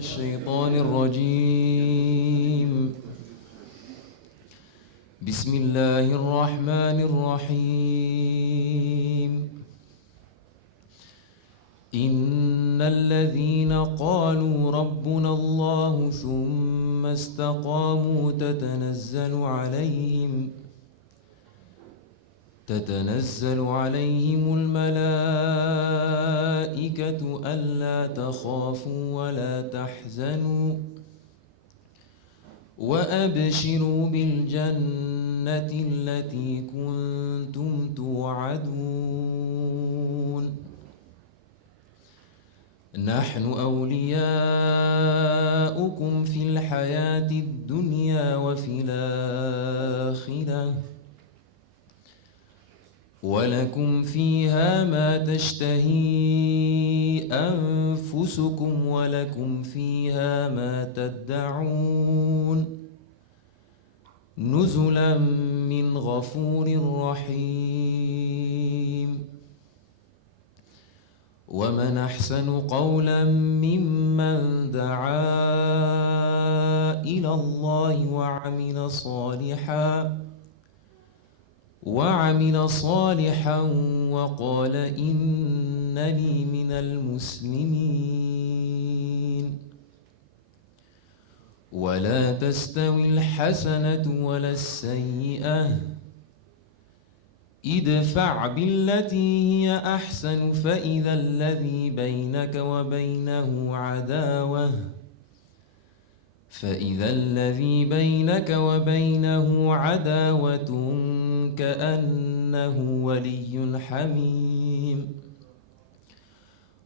الشيطان الرجيم. بسم الله الرحمن الرحيم. إن الذين قالوا ربنا الله ثم استقاموا تتنزل عليهم الملائكة ألا تخافوا ولا تحزنوا وأبشروا بالجنة التي كنتم توعدون. نحن أولياؤكم في الحياة الدنيا وفي الآخرة ولكم فيها ما تشتهي أنفسكم ولكم فيها ما تدعون نزلا من غفور رحيم. ومن أحسن قولا ممن دعا إلى الله وعمل صالحا وقال إنني من المسلمين. ولا تستوي الحسنة ولا السيئة ادفع بالتي هي أحسن فإذا الذي بينك وبينه عداوة كأنه ولي حميم.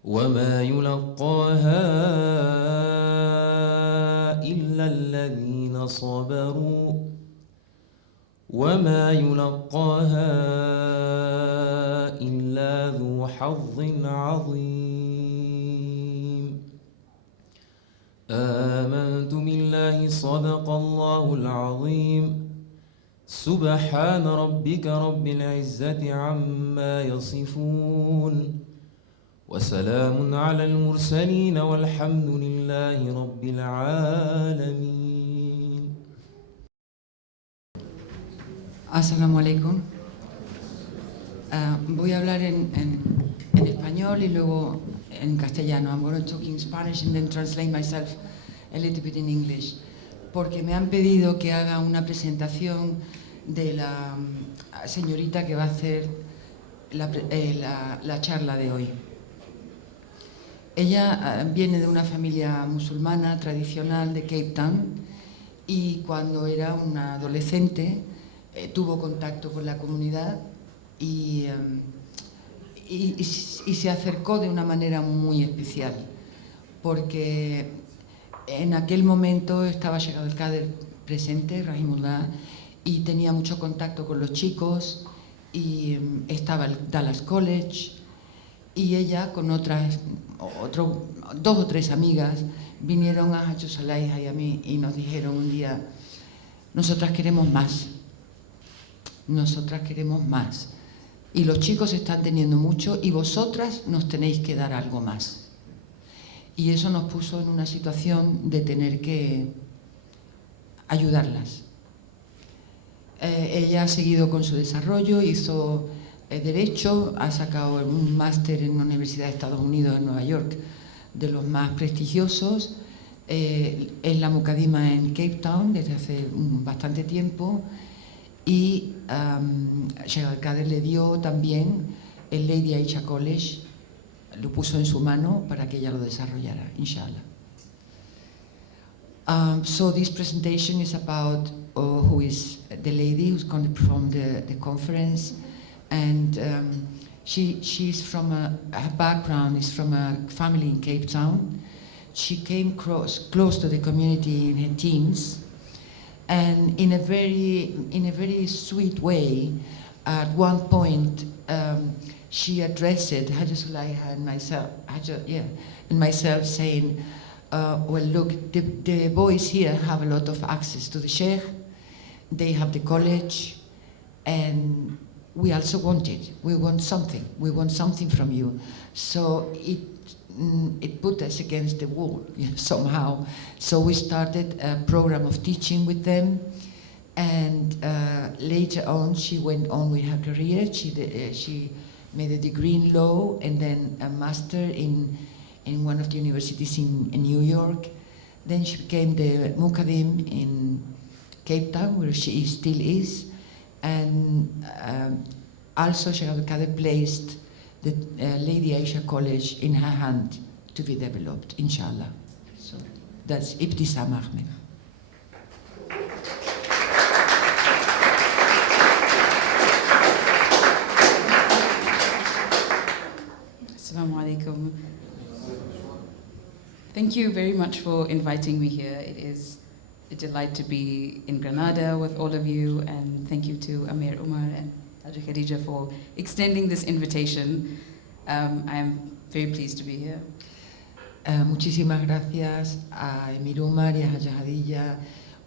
وما يلقاها إلا الذين صبروا وما يلقاها إلا ذو حظ عظيم. آمنت بالله صدق الله العظيم. سبحان ربك رب العزة عما يصفون وسلام على المرسلين والحمد لله رب العالمين. Assalamu alaikum. Voy a hablar en español y luego en castellano. I'm going to talk in Spanish and then translate myself a little bit in English. Porque me han pedido que haga una presentación de la señorita que va a hacer la charla de hoy. Ella viene de una familia musulmana tradicional de Cape Town y cuando era una adolescente tuvo contacto con la comunidad y se acercó de una manera muy especial, porque en aquel momento estaba Sheikh Abdul-Qadir presente, Rahimullah, y tenía mucho contacto con los chicos, y estaba el Dallas College, y ella con dos o tres amigas vinieron a Haji Salaiha y a mí y nos dijeron un día: nosotras queremos más, y los chicos están teniendo mucho y vosotras nos tenéis que dar algo más. Y eso nos puso en una situación de tener que ayudarlas. Ella ha seguido con su desarrollo, hizo Derecho, ha sacado un máster en una universidad de Estados Unidos en Nueva York, de los más prestigiosos. Es la mucadima en Cape Town desde hace bastante tiempo. Y Sheikh Abdul-Qadir le dio también el Lady Aisha College, lo puso en su mano para que ella lo desarrollara, inshallah. So this presentation is about who is the lady who's going to perform the conference, and she's from her background is from a family in Cape Town. She came close to the community in her teens, and in a very sweet way, at one point she addressed Haji Sulaiha and myself, saying, well, look, the boys here have a lot of access to the Sheikh, they have the college, and we also want it. We want something from you. So it put us against the wall somehow. So we started a program of teaching with them, and later on she went on with her career. She made a degree in law and then a master in one of the universities in New York. Then she became the Mukadim in Cape Town, where she still is, and also Sheikh Abdul Qadir placed the Lady Aisha College in her hand to be developed, inshallah. So that's Ibtisam Ahmed. Assalamu alaikum. Thank you very much for inviting me here. It is a delight to be in Granada with all of you, and thank you to Amir Umar and Haja Khadija for extending this invitation. I am very pleased to be here. Muchísimas gracias a Emir Umar y a Haja Khadija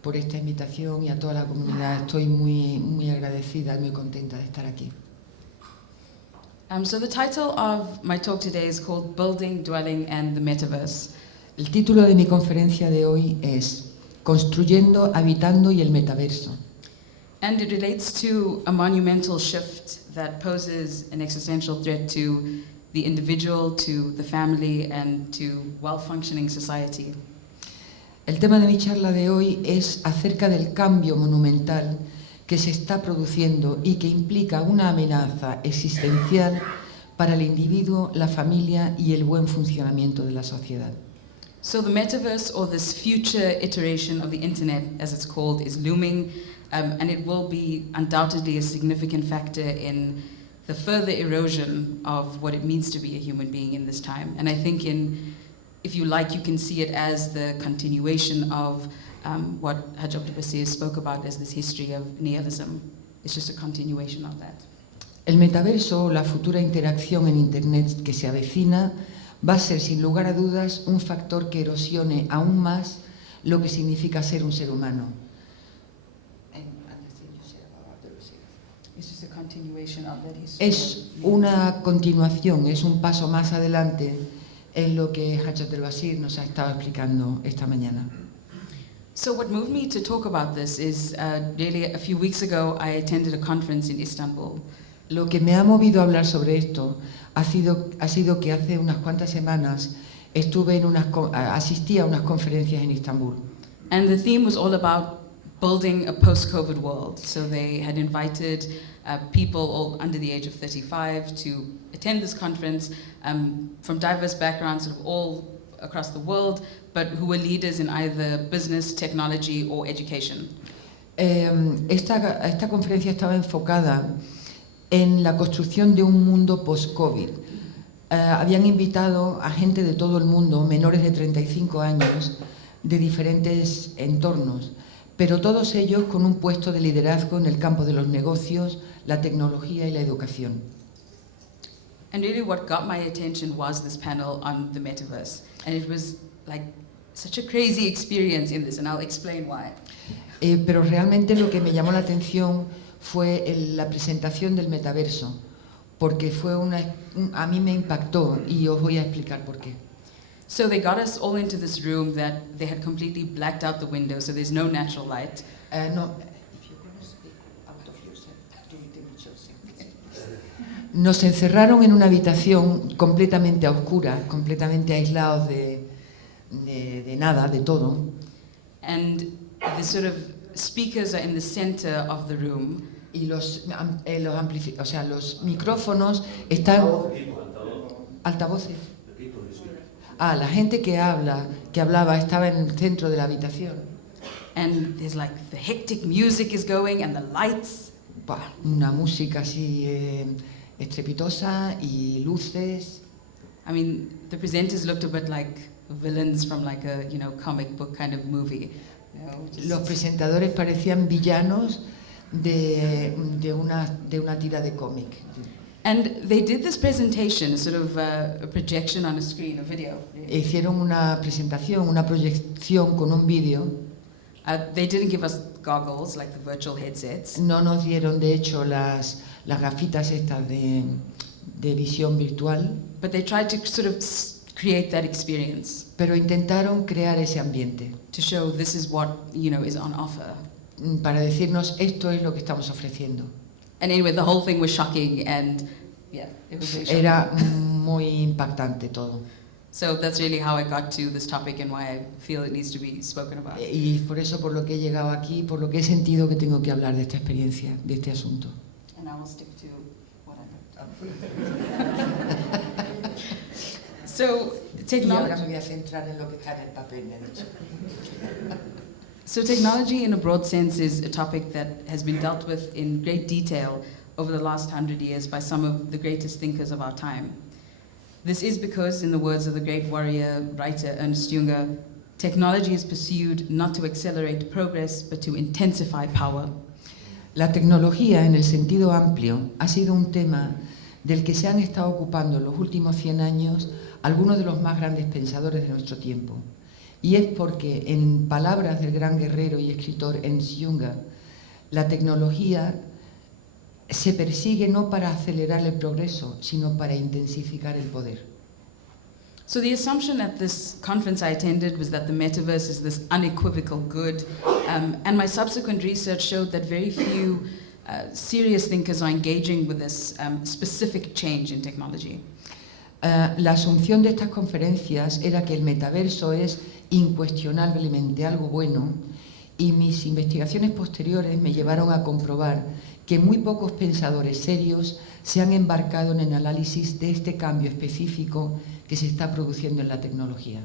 por esta invitación, y a toda la comunidad. Estoy muy agradecida y muy contenta de estar aquí. So the title of my talk today is called Building, Dwelling and the Metaverse. El título de mi conferencia de hoy es Construyendo, Habitando y el Metaverso. And it relates to a monumental shift that poses an existential threat to the individual, to the family, and to well-functioning society. El tema de mi charla de hoy es acerca del cambio monumental que se está produciendo y que implica una amenaza existencial para el individuo, la familia y el buen funcionamiento de la sociedad. So the metaverse, or this future iteration of the internet, as it's called, is looming, and it will be undoubtedly a significant factor in the further erosion of what it means to be a human being in this time. And I think if you like, you can see it as the continuation of what Hajj Abdul Basir spoke about as this history of nihilism. It's just a continuation of that. El metaverso, la futura interacción en Internet que se avecina, va a ser sin lugar a dudas un factor que erosione aún más lo que significa ser un ser humano. Es una continuación, es un paso más adelante en lo que Hajj Abdul Basir nos ha estado explicando esta mañana. So what moved me to talk about this is really a few weeks ago I attended a conference in Istanbul. Lo que me ha movido a hablar sobre esto ha sido que hace unas cuantas semanas asistí a unas conferencias en Estambul. And the theme was all about building a post-COVID world. So they had invited people all under the age of 35 to attend this conference from diverse backgrounds, sort of all across the world, but who were leaders in either business, technology, or education. Esta conferencia estaba enfocada en la construcción de un mundo post-COVID. Habían invitado a gente de todo el mundo, menores de 35 años, de diferentes entornos, pero todos ellos con un puesto de liderazgo en el campo de los negocios, la tecnología y la educación. And really what got my attention was this panel on the metaverse. And it was like such a crazy experience in this, and I'll explain why. Pero realmente lo que me llamó la atención fue la presentación del metaverso, porque a mí me impactó, y os voy a explicar por qué. So they got us all into this room that they had completely blacked out the window, so there's no natural light. Nos encerraron en una habitación completamente a oscuras, completamente aislados de nada, de todo. And the sort of speakers are in the center of the room. Y los micrófonos están... Altavoces. La gente que hablaba estaba en el centro de la habitación. And there's like the hectic music is going and the lights. Una música así estrepitosa y luces. I mean, the presenters looked a bit like villains from like a, comic book kind of movie. Los presentadores parecían villanos de una tira de cómic. And they did this presentation, sort of a projection on a screen, a video. Hicieron una presentación, una proyección con un vídeo. They didn't give us goggles, like the virtual headsets. No nos dieron, de hecho, las gafitas estas de visión virtual. But they tried to sort of create that experience, pero intentaron crear ese ambiente to show this is what, is on offer. para decirnos esto es lo que estamos ofreciendo. And anyway, the whole thing was shocking, and yeah, it was very shocking. Era muy impactante todo. So that's really how I got to this topic and why I feel it needs to be spoken about. Y por eso, por lo que he llegado aquí, por lo que he sentido que tengo que hablar de esta experiencia, de este asunto. And I will stick to what I wrote. So, Y ahora technology. me voy a centrar en lo que está en el papel, me ha dicho. So technology in a broad sense is a topic that has been dealt with in great detail over the last 100 years by some of the greatest thinkers of our time. This is because, in the words of the great warrior writer Ernst Jünger, technology is pursued not to accelerate progress but to intensify power. La tecnología, en el sentido amplio, ha sido un tema del que se han estado ocupando en los últimos 100 años algunos de los más grandes pensadores de nuestro tiempo. Y es porque, en palabras del gran guerrero y escritor Ernst Jünger, la tecnología se persigue no para acelerar el progreso, sino para intensificar el poder. So the assumption at this conference I attended was that the metaverse is this unequivocal good, and my subsequent research showed that very few serious thinkers are engaging with this specific change in technology. La asunción de estas conferencias era que el metaverso es incuestionablemente algo bueno, y mis investigaciones posteriores me llevaron a comprobar que muy pocos pensadores serios se han embarcado en el análisis de este cambio específico que se está produciendo en la tecnología.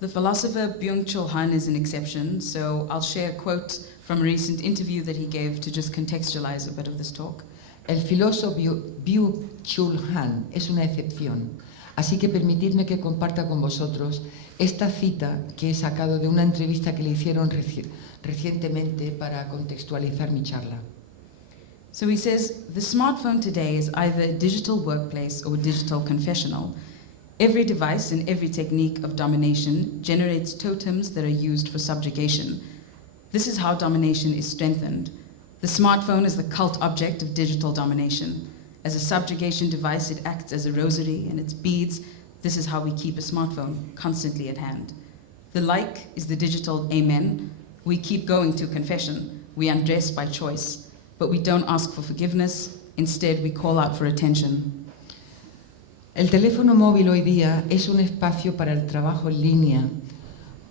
The philosopher Byung-Chul Han is an exception, so I'll share a quote from a recent interview that he gave to just contextualize a bit of this talk. El filósofo Byung-Chul Han es una excepción, así que permitidme que comparta con vosotros esta cita que he sacado de una entrevista que le hicieron recientemente para contextualizar mi charla. So he says, the smartphone today is either a digital workplace or digital confessional. Every device and every technique of domination generates totems that are used for subjugation. This is how domination is strengthened. The smartphone is the cult object of digital domination. As a subjugation device, it acts as a rosary and its beads. This is how we keep a smartphone constantly at hand. The like is the digital amen. We keep going to confession. We undress by choice, but we don't ask for forgiveness. Instead, we call out for attention. El teléfono móvil hoy día es un espacio para el trabajo en línea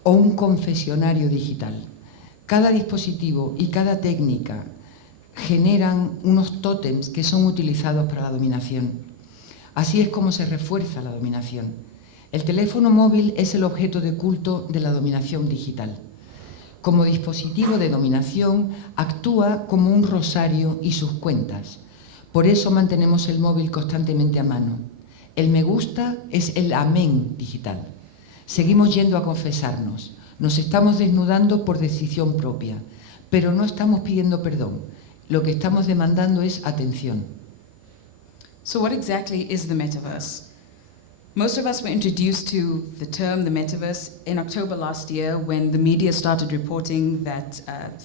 o un confesionario digital. Cada dispositivo y cada técnica generan unos tótems que son utilizados para la dominación. Así es como se refuerza la dominación. El teléfono móvil es el objeto de culto de la dominación digital. Como dispositivo de dominación, actúa como un rosario y sus cuentas. Por eso mantenemos el móvil constantemente a mano. El me gusta es el amén digital. Seguimos yendo a confesarnos. Nos estamos desnudando por decisión propia, pero no estamos pidiendo perdón. Lo que estamos demandando es atención. So what exactly is the metaverse? Most of us were introduced to the term the metaverse in October last year when the media started reporting that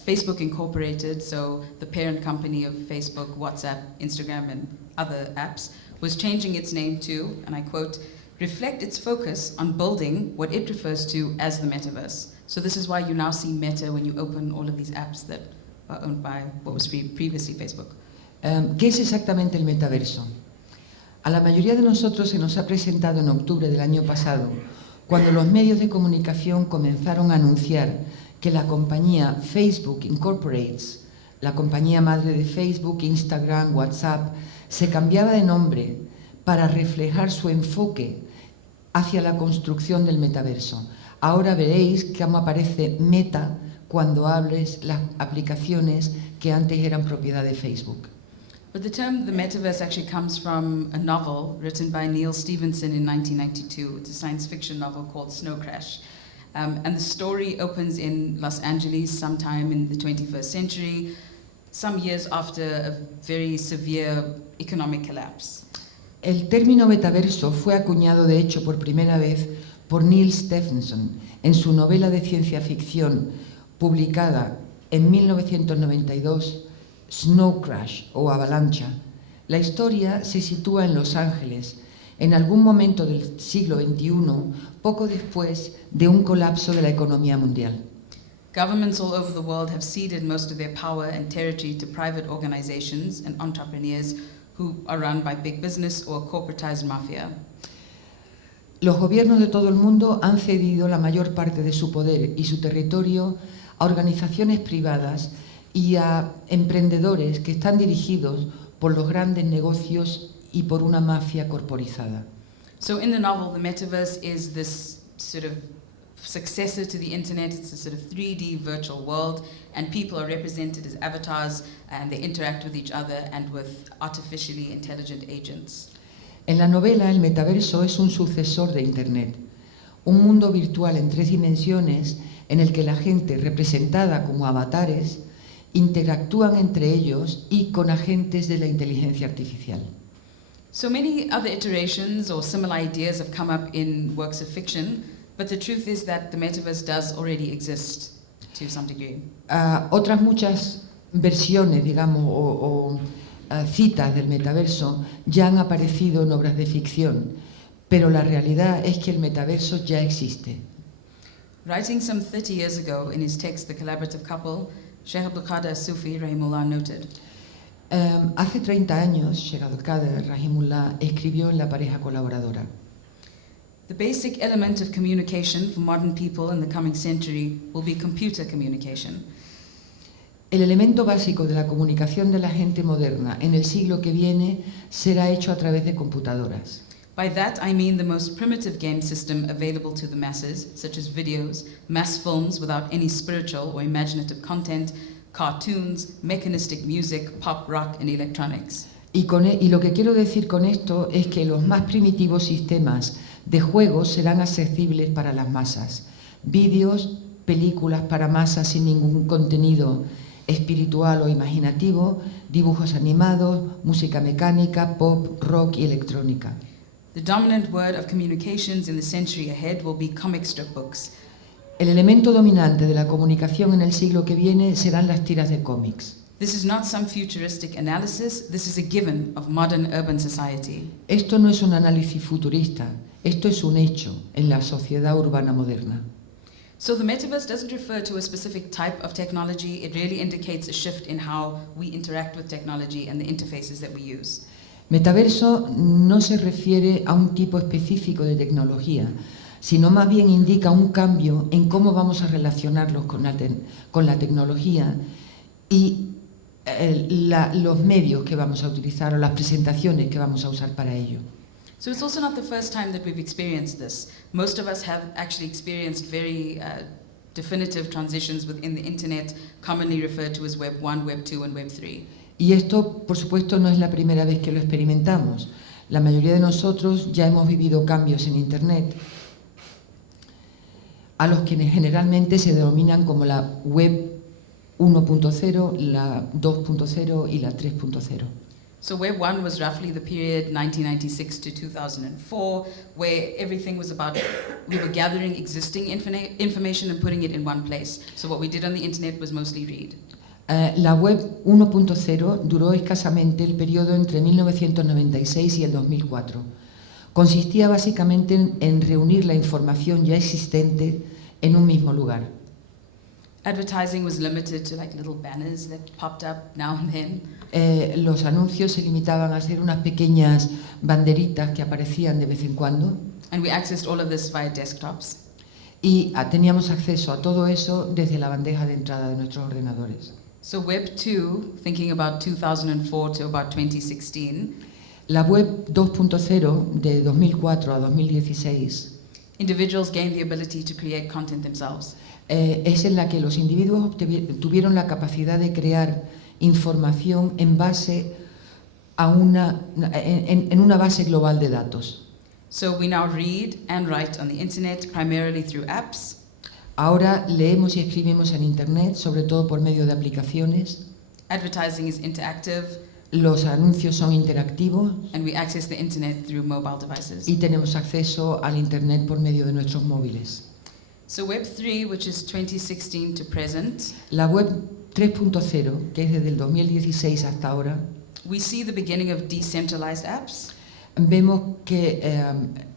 Facebook Incorporated, so the parent company of Facebook, WhatsApp, Instagram, and other apps, was changing its name to, and I quote, reflect its focus on building what it refers to as the metaverse. So this is why you now see Meta when you open all of these apps that are owned by what was previously Facebook. ¿Qué es exactamente el metaverso? A la mayoría de nosotros se nos ha presentado en octubre del año pasado, cuando los medios de comunicación comenzaron a anunciar que la compañía Facebook Incorporates, la compañía madre de Facebook, Instagram, WhatsApp, se cambiaba de nombre para reflejar su enfoque hacia la construcción del metaverso. Ahora veréis cómo aparece Meta cuando abres las aplicaciones que antes eran propiedad de Facebook. But the term the metaverse actually comes from a novel written by Neil Stephenson in 1992. It's a science fiction novel called Snow Crash. And the story opens in Los Angeles sometime in the 21st century, some years after a very severe economic collapse. El término metaverso fue acuñado de hecho por primera vez por Neil Stephenson en su novela de ciencia ficción publicada en 1992, Snow Crash o Avalancha. La historia se sitúa en Los Ángeles en algún momento del siglo XXI, poco después de un colapso de la economía mundial. Governments all over the world have ceded most of their power and territory to private organizations and entrepreneurs who are run by big business or corporatized mafia. Los gobiernos de todo el mundo han cedido la mayor parte de su poder y su territorio a organizaciones privadas y a emprendedores que están dirigidos por los grandes negocios y por una mafia corporizada. So in the novel, the metaverse is this sort of successor to the internet. It's a sort of 3D virtual world, and people are represented as avatars, and they interact with each other and with artificially intelligent agents. En la novela, el metaverso es un sucesor de Internet, un mundo virtual en 3 dimensiones en el que la gente, representada como avatares, interactúan entre ellos y con agentes de la inteligencia artificial. So many other iterations or similar ideas have come up in works of fiction, but the truth is that the metaverse does already exist to some degree. Otras muchas versiones, digamos, o citas del metaverso ya han aparecido en obras de ficción, pero la realidad es que el metaverso ya existe. Writing some 30 years ago in his text, The Collaborative Couple, Sheikh Abdul Qadir Sufi Rahimullah noted, Hace 30 años, Sheikh Abdul Qadir Rahimullah escribió en La pareja colaboradora: the basic element of communication for modern people in the coming century will be computer communication. el elemento básico de la comunicación de la gente moderna en el siglo que viene será hecho a través de computadoras. By that I mean the most primitive game system available to the masses, such as videos, mass films without any spiritual or imaginative content, cartoons, mechanistic music, pop, rock, and electronics. Y lo que quiero decir con esto es que los más primitivos sistemas de juegos serán accesibles para las masas. Vídeos, películas para masas sin ningún contenido espiritual o imaginativo, dibujos animados, música mecánica, pop, rock y electrónica. The dominant word of communications in the century ahead will be comic strip books. El elemento dominante de la comunicación en el siglo que viene serán las tiras de cómics. This is not some futuristic analysis, this is a given of modern urban society. Esto no es un análisis futurista, esto es un hecho en la sociedad urbana moderna. So the metaverse doesn't refer to a specific type of technology, it really indicates a shift in how we interact with technology and the interfaces that we use. Metaverso no se refiere a un tipo específico de tecnología, sino más bien indica un cambio en cómo vamos a relacionarnos con la tecnología y los medios que vamos a utilizar o las presentaciones que vamos a usar para ello. So it's also not the first time that we've experienced this. Most of us have actually experienced very definitive transitions within the internet, commonly referred to as Web 1, Web 2, and Web 3. Y esto, por supuesto, no es la primera vez que lo experimentamos. La mayoría de nosotros ya hemos vivido cambios en Internet, a los que generalmente se denominan como la Web 1.0, la 2.0 y la 3.0. So Web 1 was roughly the period 1996 to 2004, where everything was about, we were gathering existing information and putting it in one place. So what we did on the internet was mostly read. La Web 1.0 duró escasamente el periodo entre 1996 y el 2004. Consistía básicamente en reunir la información ya existente en un mismo lugar. Advertising was limited to like little banners that popped up now and then. Los anuncios se limitaban a ser unas pequeñas banderitas que aparecían de vez en cuando. And we accessed all of this via desktops. Y teníamos acceso a todo eso desde la bandeja de entrada de nuestros ordenadores. So Web 2, thinking about 2004 to about 2016, La Web 2.0 de 2004 a 2016 individuals gained the ability to create content themselves. Es en la que los individuos tuvieron la capacidad de crear información en base a en una base global de datos. So we now read and write on the internet primarily through apps. Ahora leemos y escribimos en Internet, sobre todo por medio de aplicaciones. Advertising is interactive, Los anuncios son interactivos and we access the internet through mobile devices. y tenemos acceso al Internet por medio de nuestros móviles. So Web 3, which is 2016 to present, La Web 3.0, que es desde el 2016 hasta ahora, we see the beginning of decentralized apps. vemos que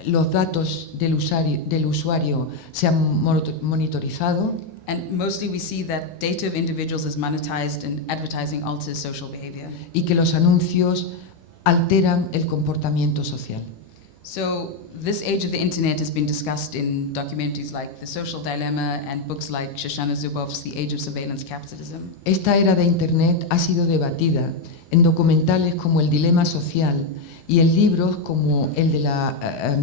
los datos del usuario se han monitorizado and mostly we see that data of individuals is monetized and advertising alters social behavior. y que los anuncios alteran el comportamiento social. So this age of the internet has been discussed in documentaries like The Social Dilemma and books like Shoshana Zuboff's The Age of Surveillance Capitalism. Esta era de Internet ha sido debatida en documentales como El Dilema Social y en libros como el de la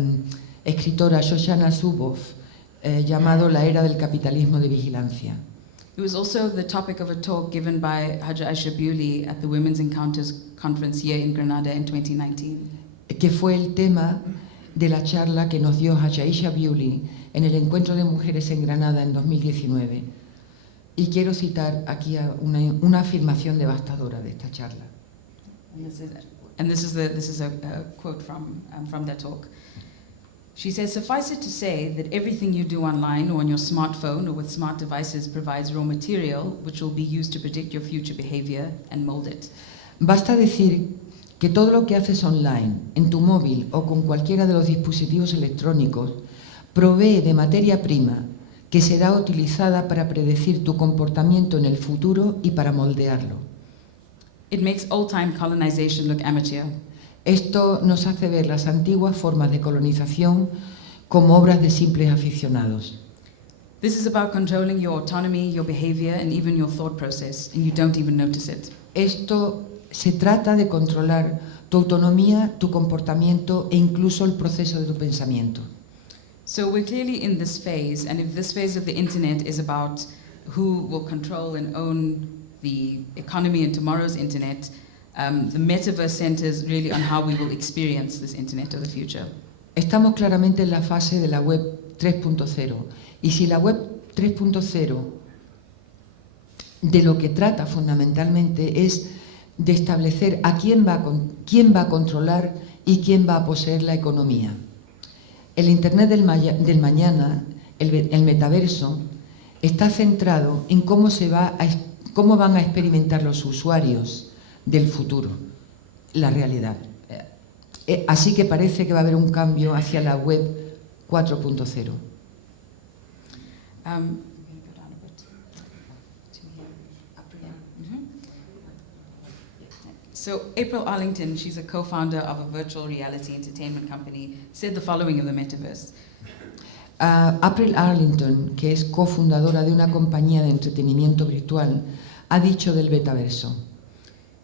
escritora Shoshana Zuboff, llamado La Era del Capitalismo de Vigilancia. It was also the topic of a talk given by Haja Aisha Bewley at the Women's Encounters Conference here in Granada in 2019. Que fue el tema de la charla que nos dio Haja Aisha Bewley en el Encuentro de Mujeres en Granada en 2019. Y quiero citar aquí una afirmación devastadora de esta charla. And this is a quote from that talk. She says, "Suffice it to say that everything you do online or on your smartphone or with smart devices provides raw material which will be used to predict your future behavior and mold it." Basta decir que todo lo que haces online, en tu móvil o con cualquiera de los dispositivos electrónicos, provee de materia prima que será utilizada para predecir tu comportamiento en el futuro y para moldearlo. It makes old-time colonization look amateur. Esto nos hace ver las antiguas formas de colonización como obras de simples aficionados. This is about controlling your autonomy, your behavior, and even your thought process, and you don't even notice it. Esto se trata de controlar tu autonomía, tu comportamiento e incluso el proceso de tu pensamiento. So we're clearly in this phase, and if this phase of the internet is about who will control and own the economy in tomorrow's internet, the metaverse centers really on how we will experience this internet of the future. Estamos claramente en la fase de la web 3.0 y si la web 3.0 de lo que trata fundamentalmente es de establecer a quién va a controlar y quién va a poseer la economía. El Internet del mañana, el metaverso, está centrado en cómo van a experimentar los usuarios del futuro la realidad. Así que parece que va a haber un cambio hacia la web 4.0. So April Arlington, she's a co-founder of a virtual reality entertainment company, said the following of the metaverse. April Arlington, que es cofundadora de una compañía de entretenimiento virtual, ha dicho del metaverso.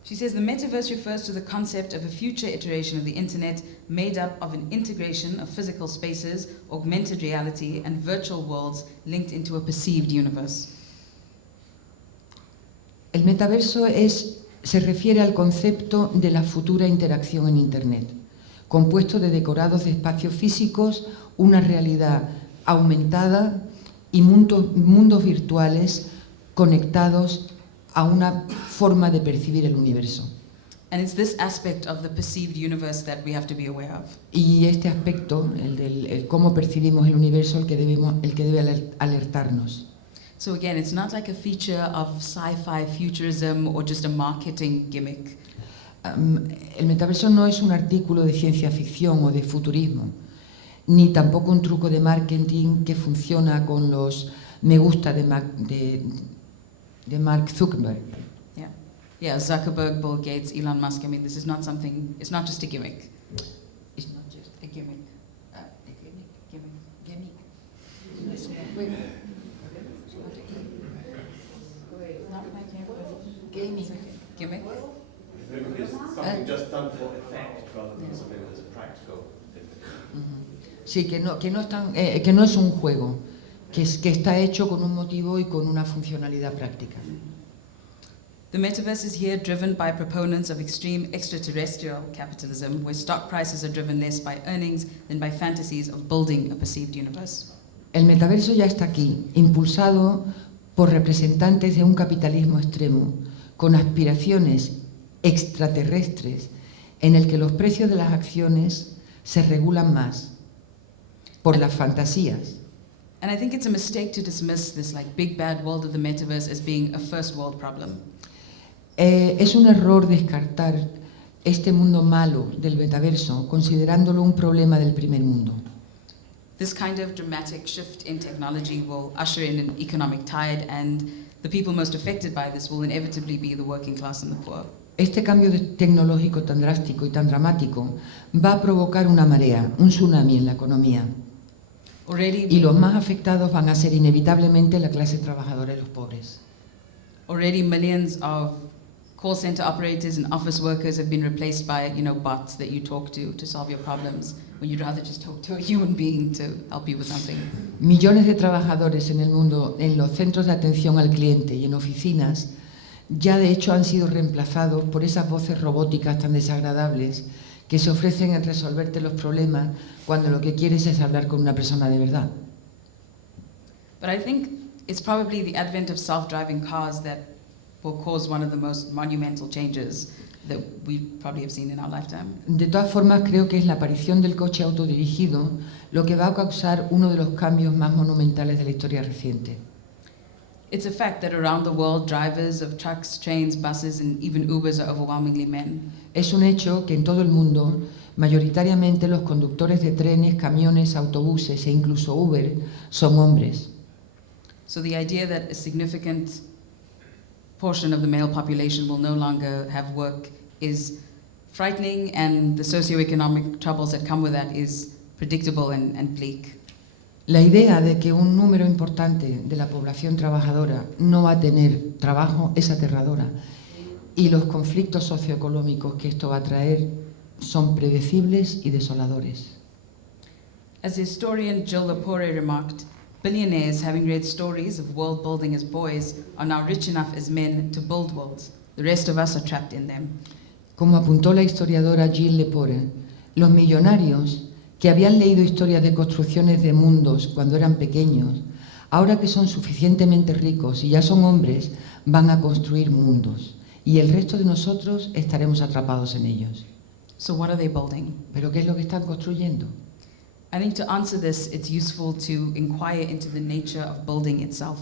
She says the metaverse refers to the concept of a future iteration of the internet made up of an integration of physical spaces, augmented reality, and virtual worlds linked into a perceived universe. El metaverso se refiere al concepto de la futura interacción en Internet, compuesto de decorados de espacios físicos, una realidad aumentada y mundos virtuales conectados a una forma de percibir el universo. And it's this aspect of the perceived universe that we have to be aware of. Y este aspecto, el cómo percibimos el universo, el que debe alertarnos. So again, it's not like a feature of sci-fi futurism or just a marketing gimmick. El metaverso no es un artículo de ciencia ficción o de futurismo, ni tampoco un truco de marketing que funciona con los me gusta de Mark Zuckerberg. Yeah, Zuckerberg, Bill Gates, Elon Musk. I mean, this is not something. It's not just a gimmick. It's not just A gimmick. Gimmick. Gimmick. It's something just done for effect rather than something that's a practical. Sí, que no es un juego, que está hecho con un motivo y con una funcionalidad práctica. The metaverse is here driven by proponents of extreme extraterrestrial capitalism, where stock prices are driven less by earnings than by fantasies of building a perceived universe. El metaverso ya está aquí, impulsado por representantes de un capitalismo extremo, con aspiraciones extraterrestres, en el que los precios de las acciones se regulan más por las fantasías. And I think it's a mistake to dismiss this like big bad world of the metaverse as being a first world problem. Es un error descartar este mundo malo del metaverso considerándolo un problema del primer mundo. This kind of dramatic shift in technology will usher in an economic tide, and the people most affected by this will inevitably be the working class and the poor. Este cambio tecnológico tan drástico y tan dramático va a provocar una marea, un tsunami en la economía. Y los más afectados van a ser inevitablemente la clase trabajadora y los pobres. Already millions of call center operators and office workers have been replaced by, bots that you talk to solve your problems when you'd rather just talk to a human being to help you with something. Millones de trabajadores en el mundo, en los centros de atención al cliente y en oficinas, ya de hecho han sido reemplazados por esas voces robóticas tan desagradables que se ofrecen en resolverte los problemas cuando lo que quieres es hablar con una persona de verdad. But I think it's probably the advent of self-driving cars that will cause one of the most monumental changes that we probably have seen in our lifetime. De todas formas, creo que es la aparición del coche autodirigido lo que va a causar uno de los cambios más monumentales de la historia reciente. It's a fact that around the world, drivers of trucks, trains, buses, and even Ubers are overwhelmingly men. Es un hecho que en todo el mundo, mayoritariamente los conductores de trenes, camiones, autobuses e incluso Uber son hombres. So the idea that a significant portion of the male population will no longer have work is frightening, and the socioeconomic troubles that come with that is predictable and bleak. La idea de que un número importante de la población trabajadora no va a tener trabajo es aterradora, y los conflictos socioeconómicos que esto va a traer son predecibles y desoladores. As the historian Jill Lepore remarked, billionaires, having read stories of world building as boys, are now rich enough as men to build worlds. The rest of us are trapped in them. Como apuntó la historiadora Jill Lepore, los millonarios que habían leído historias de construcciones de mundos cuando eran pequeños, ahora que son suficientemente ricos y ya son hombres, van a construir mundos, y el resto de nosotros estaremos atrapados en ellos. So what are they building? ¿Pero qué es lo que están construyendo? I think to answer this, it's useful to inquire into the nature of building itself.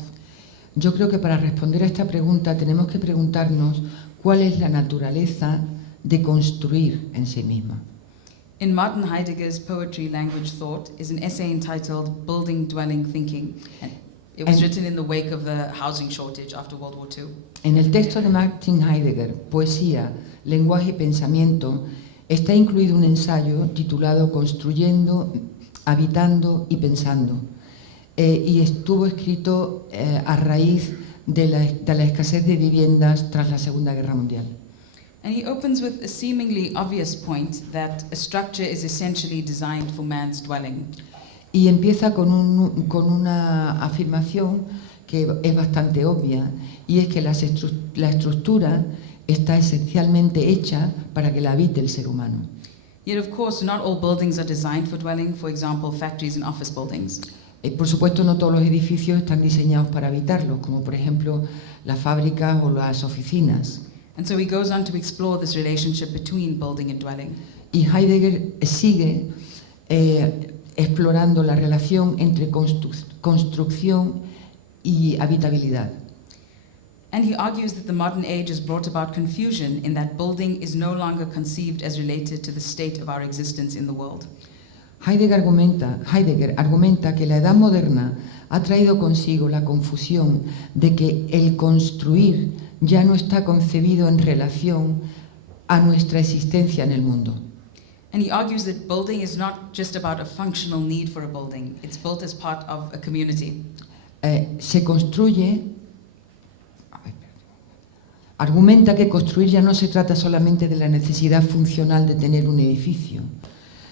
Yo creo que para responder a esta pregunta tenemos que preguntarnos cuál es la naturaleza de construir en sí misma. In Martin Heidegger's Poetry, Language, Thought is an essay entitled Building, Dwelling, Thinking. And it was written in the wake of the housing shortage after World War II. En el texto de Martin Heidegger, Poesía, Lenguaje y Pensamiento, está incluido un ensayo titulado Construyendo, Habitando y Pensando, y estuvo escrito a raíz de la escasez de viviendas tras la Segunda Guerra Mundial. And he opens with a seemingly obvious point that a structure is essentially designed for man's dwelling. Y empieza con una afirmación que es bastante obvia, y es que la estructura está esencialmente hecha para que la habite el ser humano. Yet, of course, not all buildings are designed for dwelling, for example, factories and office buildings. Por supuesto, no todos los edificios están diseñados para habitarlos, como por ejemplo las fábricas o las oficinas. And so he goes on to explore this relationship between building and dwelling. Y Heidegger sigue explorando la relación entre construcción y habitabilidad. And he argues that the modern age has brought about confusion in that building is no longer conceived as related to the state of our existence in the world. Heidegger argumenta que la edad moderna ha traído consigo la confusión de que el construir ya no está concebido en relación a nuestra existencia en el mundo. And he argues that building is not just about a functional need for a building, it's built as part of a community. Argumenta que construir ya no se trata solamente de la necesidad funcional de tener un edificio,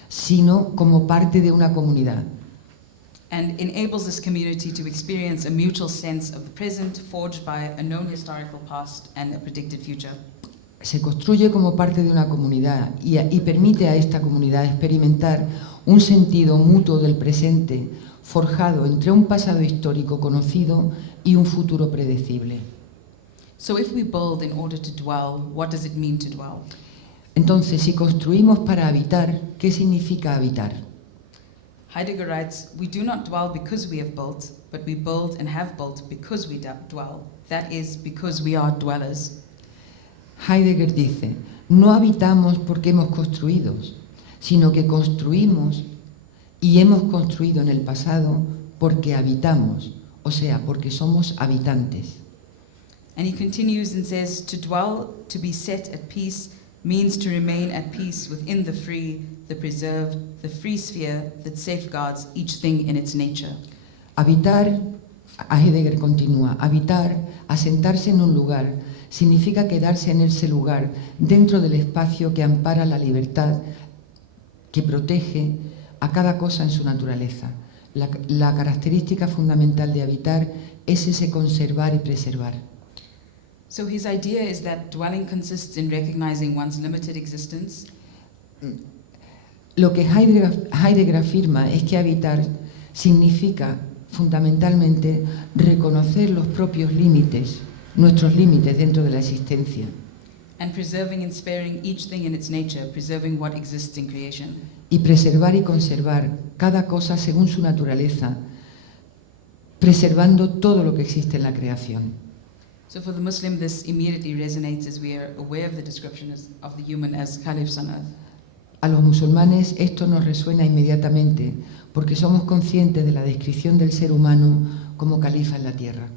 sino como parte de una comunidad. And enables this community to experience a mutual sense of the present forged by a known historical past and a predicted future. Se construye como parte de una comunidad y permite a esta comunidad experimentar un sentido mutuo del presente forjado entre un pasado histórico conocido y un futuro predecible. So if we build in order to dwell, what does it mean to dwell? Entonces, si construimos para habitar, ¿qué significa habitar? Heidegger writes, we do not dwell because we have built, but we build and have built because we dwell. That is, because we are dwellers. Heidegger dice, no habitamos porque hemos construido, sino que construimos y hemos construido en el pasado porque habitamos, o sea, porque somos habitantes. And he continues and says, to dwell, to be set at peace, means to remain at peace within the free, the preserved, the free sphere that safeguards each thing in its nature. Habitar, Heidegger continúa, habitar, asentarse en un lugar, significa quedarse en ese lugar, dentro del espacio que ampara la libertad, que protege a cada cosa en su naturaleza. La característica fundamental de habitar es ese conservar y preservar. So his idea is that dwelling consists in recognizing one's limited existence, Lo que Heidegger afirma es que habitar significa fundamentalmente reconocer los propios límites, nuestros límites dentro de la existencia, and preserving and sparing each thing in its nature, preserving what exists in creation. y preservar y conservar cada cosa según su naturaleza, preservando todo lo que existe en la creación. So for the Muslim, this immediately resonates as we are aware of the description of the human as caliphs on earth. A los musulmanes esto nos resuena inmediatamente porque somos conscientes de la descripción del ser humano como califa en la tierra.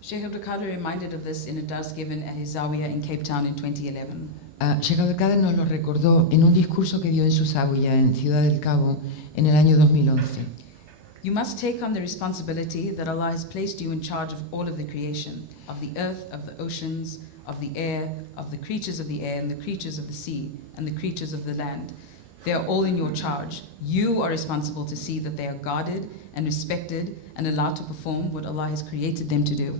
Sheikh Abdul Qadir reminded of this in a dars given at his Zawiya in Cape Town in 2011. Sheikh Abdul Qadir nos lo recordó en un discurso que dio en su zawiya en Ciudad del Cabo en el año 2011. You must take on the responsibility that Allah has placed you in charge of all of the creation, of the earth, of the oceans, of the air, of the creatures of the air, and the creatures of the sea, and the creatures of the land. They are all in your charge. You are responsible to see that they are guarded and respected and allowed to perform what Allah has created them to do.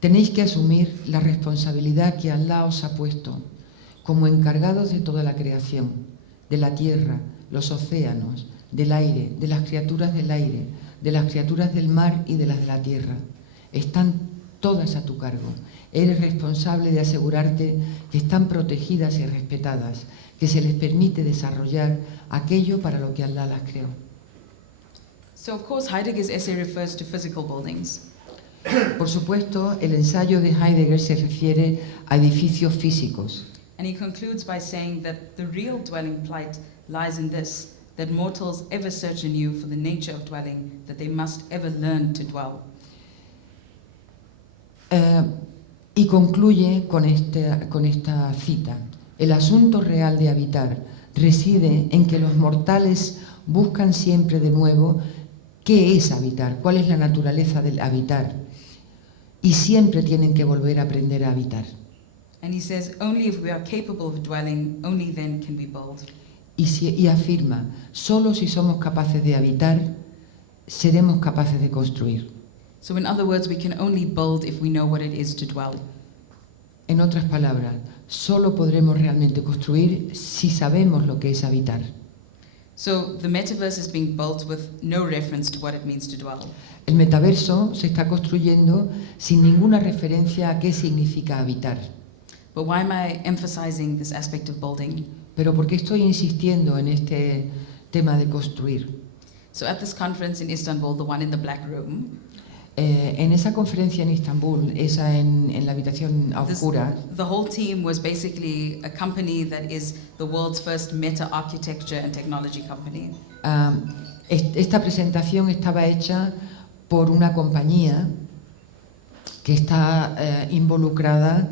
Tenéis que asumir la responsabilidad que Allah os ha puesto como encargados de toda la creación, de la tierra, los océanos, del aire, de las criaturas del aire, de las criaturas del mar y de las de la tierra. Están todas a tu cargo. Eres responsable de asegurarte que están protegidas y respetadas, que se les permite desarrollar aquello para lo que Allah las creó. So of course Heidegger's essay refers to physical buildings. Por supuesto, el ensayo de Heidegger se refiere a edificios físicos. And he concludes by saying that the real dwelling plight lies in this, that mortals ever search anew for the nature of dwelling, that they must ever learn to dwell. Y concluye con esta cita. El asunto real de habitar reside en que los mortales buscan siempre de nuevo qué es habitar, cuál es la naturaleza del habitar, y siempre tienen que volver a aprender a habitar. And he says, only if we are capable of dwelling, only then can we build. Y afirma, solo si somos capaces de habitar, seremos capaces de construir. So in other words, we can only build if we know what it is to dwell. En otras palabras, solo podremos realmente construir si sabemos lo que es habitar. So the metaverse is being built with no reference to what it means to dwell. El metaverso se está construyendo sin ninguna referencia a qué significa habitar. But why am I emphasizing this aspect of building? Pero ¿por qué estoy insistiendo en este tema de construir? So at this conference in Istanbul, the one in the black room, En esa conferencia en Estambul, esa en la habitación oscura, the whole team was basically a company that is the world's first meta architecture and technology company. Esta presentación estaba hecha por una compañía que está involucrada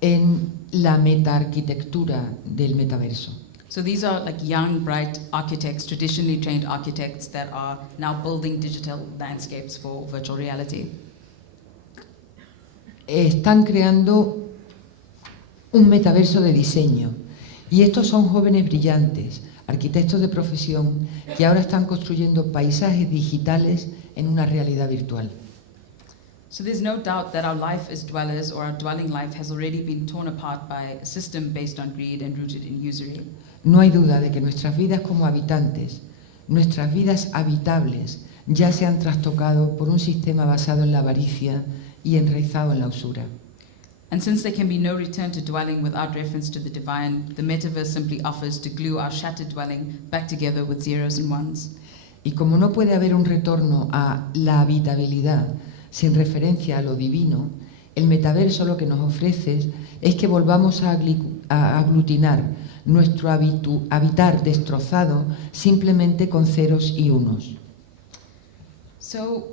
en la metaarquitectura del metaverso. So these are like young, bright architects, traditionally trained architects that are now building digital landscapes for virtual reality. Están creando un metaverso de diseño y estos son jóvenes brillantes, arquitectos de profesión que ahora están construyendo paisajes digitales en una realidad virtual. So there's no doubt that our life as dwellers, or our dwelling life, has already been torn apart by a system based on greed and rooted in usury. No hay duda de que nuestras vidas como habitantes, nuestras vidas habitables, ya se han trastocado por un sistema basado en la avaricia y enraizado en la usura. And since there can be no return to dwelling without reference to the divine, the metaverse simply offers to glue our shattered dwelling back together with zeros and ones. Y como no puede haber un retorno a la habitabilidad sin referencia a lo divino, El metaverso lo que nos ofrece es que volvamos a aglutinar nuestro habitar destrozado simplemente con ceros y unos. So,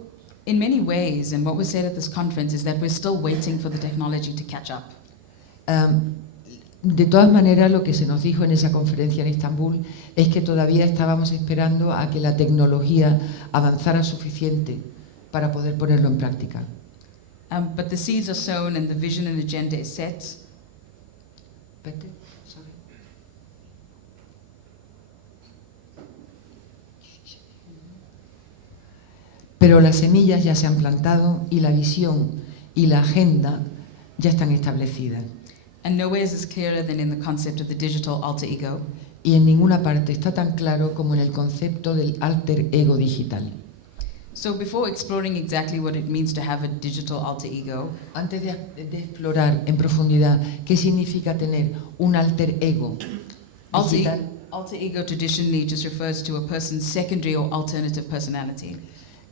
in many ways, and what was said at this conference is that we're still waiting for the technology to catch up. De todas maneras, lo que se nos dijo en esa conferencia en Estambul es que todavía estábamos esperando a que la tecnología avanzara suficiente para poder ponerlo en práctica. But the seeds are sown and the vision and agenda is set. Pero las semillas ya se han plantado y la visión y la agenda ya están establecidas. And nowhere is this clearer than in the concept of the digital alter ego. Y en ninguna parte está tan claro como en el concepto del alter ego digital. So before exploring exactly what it means to have a digital alter ego, Antes de explorar en profundidad qué significa tener un alter ego digital, alter ego traditionally just refers to a person's secondary or alternative personality.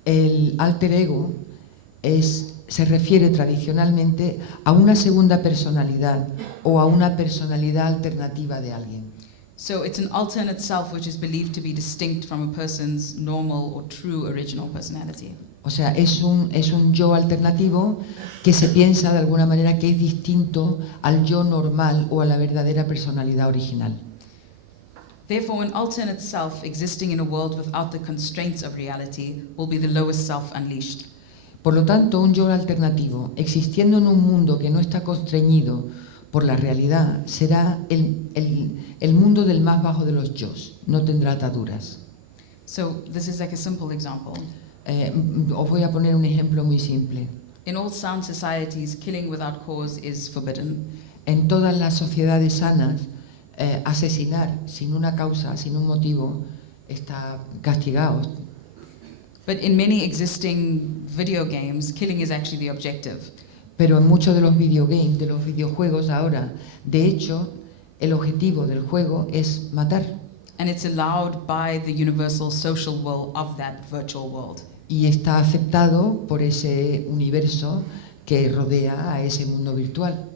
el alter ego se refiere tradicionalmente a una segunda personalidad o a una personalidad alternativa de alguien. So it's an alternate self which is believed to be distinct from a person's normal or true original personality. O sea, es un yo alternativo que se piensa de alguna manera que es distinto al yo normal o a la verdadera personalidad original. Therefore, an alternate self existing in a world without the constraints of reality will be the lowest self unleashed. Por lo tanto, un yo alternativo, existiendo en un mundo que no está constreñido por la realidad, será el mundo del más bajo de los yos, no tendrá ataduras. So this is like a simple example. Os voy a poner un ejemplo muy simple. In all sound societies, killing without cause is forbidden. En todas las sociedades sanas, asesinar sin una causa, sin un motivo, está castigado. But in many existing video games, killing is actually the objective. Pero en muchos de los videogames, de los videojuegos ahora, de hecho, el objetivo del juego es matar. And it's allowed by the universal social will of that virtual world. Y está aceptado por ese universo que rodea a ese mundo virtual.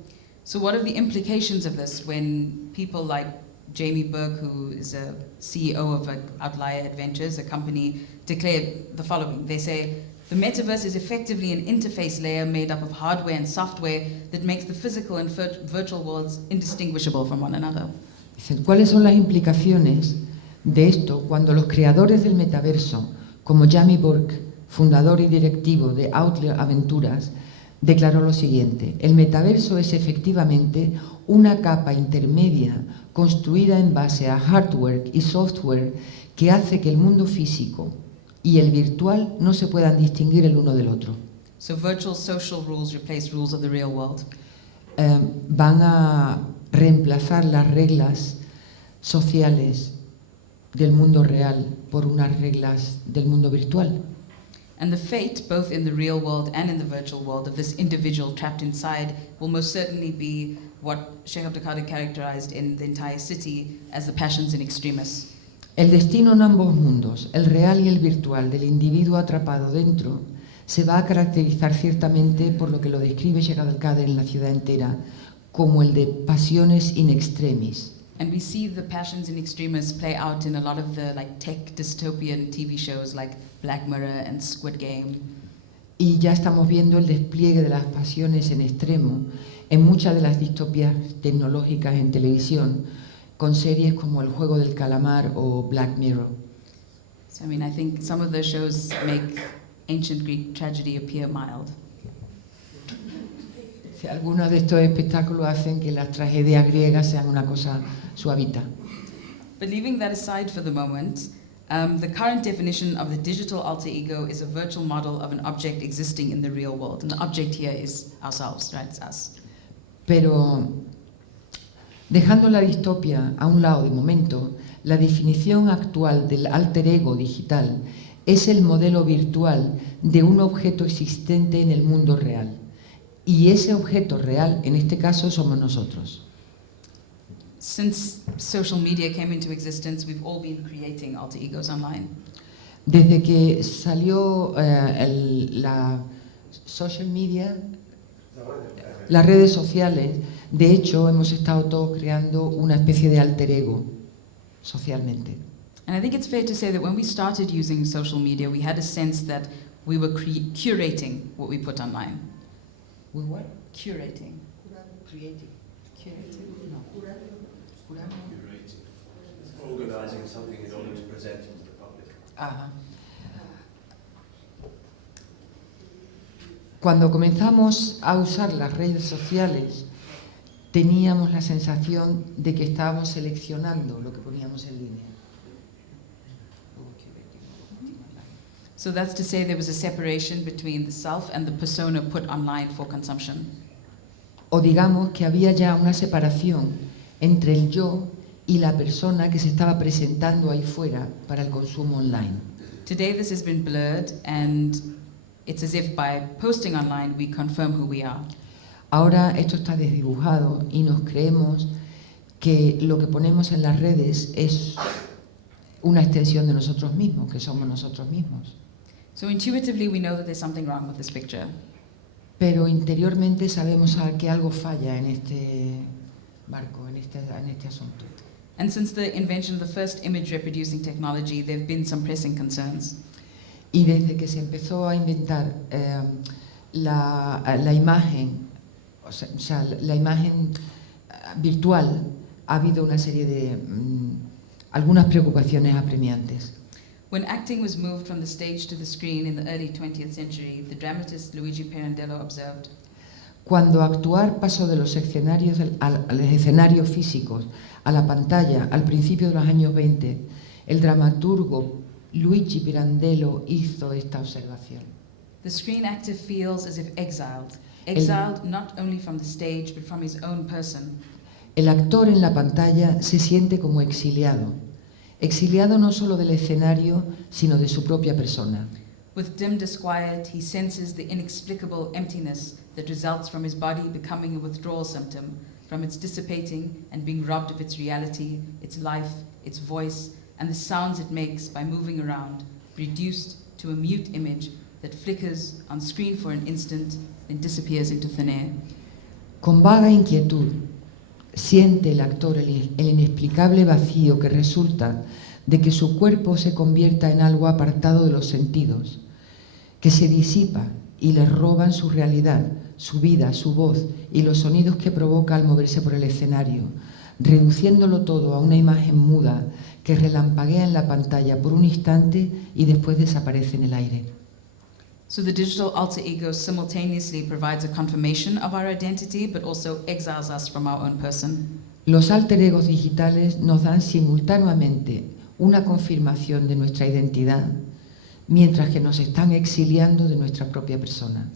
So what are the implications of this when people like Jamie Burke, who is a CEO of Outlier Adventures, a company, declare the following? They say, the metaverse is effectively an interface layer made up of hardware and software that makes the physical and virtual worlds indistinguishable from one another. Dicen, ¿cuáles son las implicaciones de esto cuando los creadores del metaverso, como Jamie Burke, fundador y directivo de Outlier Aventuras, declaró lo siguiente: el metaverso es efectivamente una capa intermedia construida en base a hardware y software que hace que el mundo físico y el virtual no se puedan distinguir el uno del otro. So virtual social rules replace rules of the real world. Van a reemplazar las reglas sociales del mundo real por unas reglas del mundo virtual. And the fate, both in the real world and in the virtual world, of this individual trapped inside will most certainly be what Sheikh Abdul Qadir characterized in the entire city as the passions in extremis. El destino en ambos mundos, el real y el virtual, del individuo atrapado dentro, se va a caracterizar ciertamente por lo que lo describe Sheikh Abdul Qadir en la ciudad entera como el de pasiones in extremis. And we see the passions in extremis play out in a lot of the tech dystopian TV shows like Black Mirror and Squid Game. Y ya estamos viendo el despliegue de las pasiones en extremo en muchas de las distopías tecnológicas en televisión, con series como El Juego del Calamar o Black Mirror. So I think some of those shows make ancient Greek tragedy appear mild. Algunos de estos espectáculos hacen que las tragedias griegas sean una cosa suavita. But leaving that aside for the moment, the current definition of the digital alter ego is a virtual model of an object existing in the real world. And the object here is ourselves, right? It's us. Pero, dejando la distopia a un lado de momento, la definición actual del alter ego digital es el modelo virtual de un objeto existente en el mundo real. Y ese objeto real, en este caso, somos nosotros. Since social media came into existence, we've all been creating alter egos online. Desde que salió la social media, Las redes sociales, de hecho, hemos estado todos creando una especie de alter ego socialmente. And I think it's fair to say that when we started using social media, we had a sense that we were curating what we put online. We what? Curating. Creative. Curating? No. Organising something in order to present it to the public. Ajá. Cuando comenzamos a usar las redes sociales, teníamos la sensación de que estábamos seleccionando lo que poníamos en línea. So that's to say there was a separation between the self and the persona put online for consumption. O digamos que había ya una separación entre el yo y la persona que se estaba presentando ahí fuera para el consumo online. Today this has been blurred, and it's as if by posting online we confirm who we are. Ahora esto está desdibujado y nos creemos que lo que ponemos en las redes es una extensión de nosotros mismos, que somos nosotros mismos. So intuitively we know that there's something wrong with this picture. Pero interiormente sabemos que algo falla en este marco, en este asunto. And since the invention of the first image reproducing technology, there have been some pressing concerns. Y desde que se empezó a inventar la imagen, o sea, la imagen virtual, ha habido una serie de algunas preocupaciones apremiantes. When acting was moved from the stage to the screen in the early 20th century, the dramatist Luigi Pirandello observed, Cuando actuar pasó de los escenarios a los escenarios físicos a la pantalla al principio de los años 20, el dramaturgo Luigi Pirandello hizo esta observación. the screen actor feels as if exiled not only from the stage but from his own person. El actor en la pantalla se siente como exiliado no solo del escenario, sino de su propia persona. With dim disquiet, he senses the inexplicable emptiness that results from his body becoming a withdrawal symptom, from its dissipating and being robbed of its reality, its life, its voice, and the sounds it makes by moving around, reduced to a mute image that flickers on screen for an instant and disappears into thin air. Con vaga inquietud, siente el actor el inexplicable vacío que resulta de que su cuerpo se convierta en algo apartado de los sentidos, que se disipa y le roban su realidad, su vida, su voz y los sonidos que provoca al moverse por el escenario, reduciéndolo todo a una imagen muda que relampaguea en la pantalla por un instante y después desaparece en el aire. So the digital alter ego simultaneously provides a confirmation of our identity, but also exiles us from our own person. Los alter egos digitales nos dan simultáneamente una confirmación de nuestra identidad, mientras que nos están exiliando de nuestra propia persona.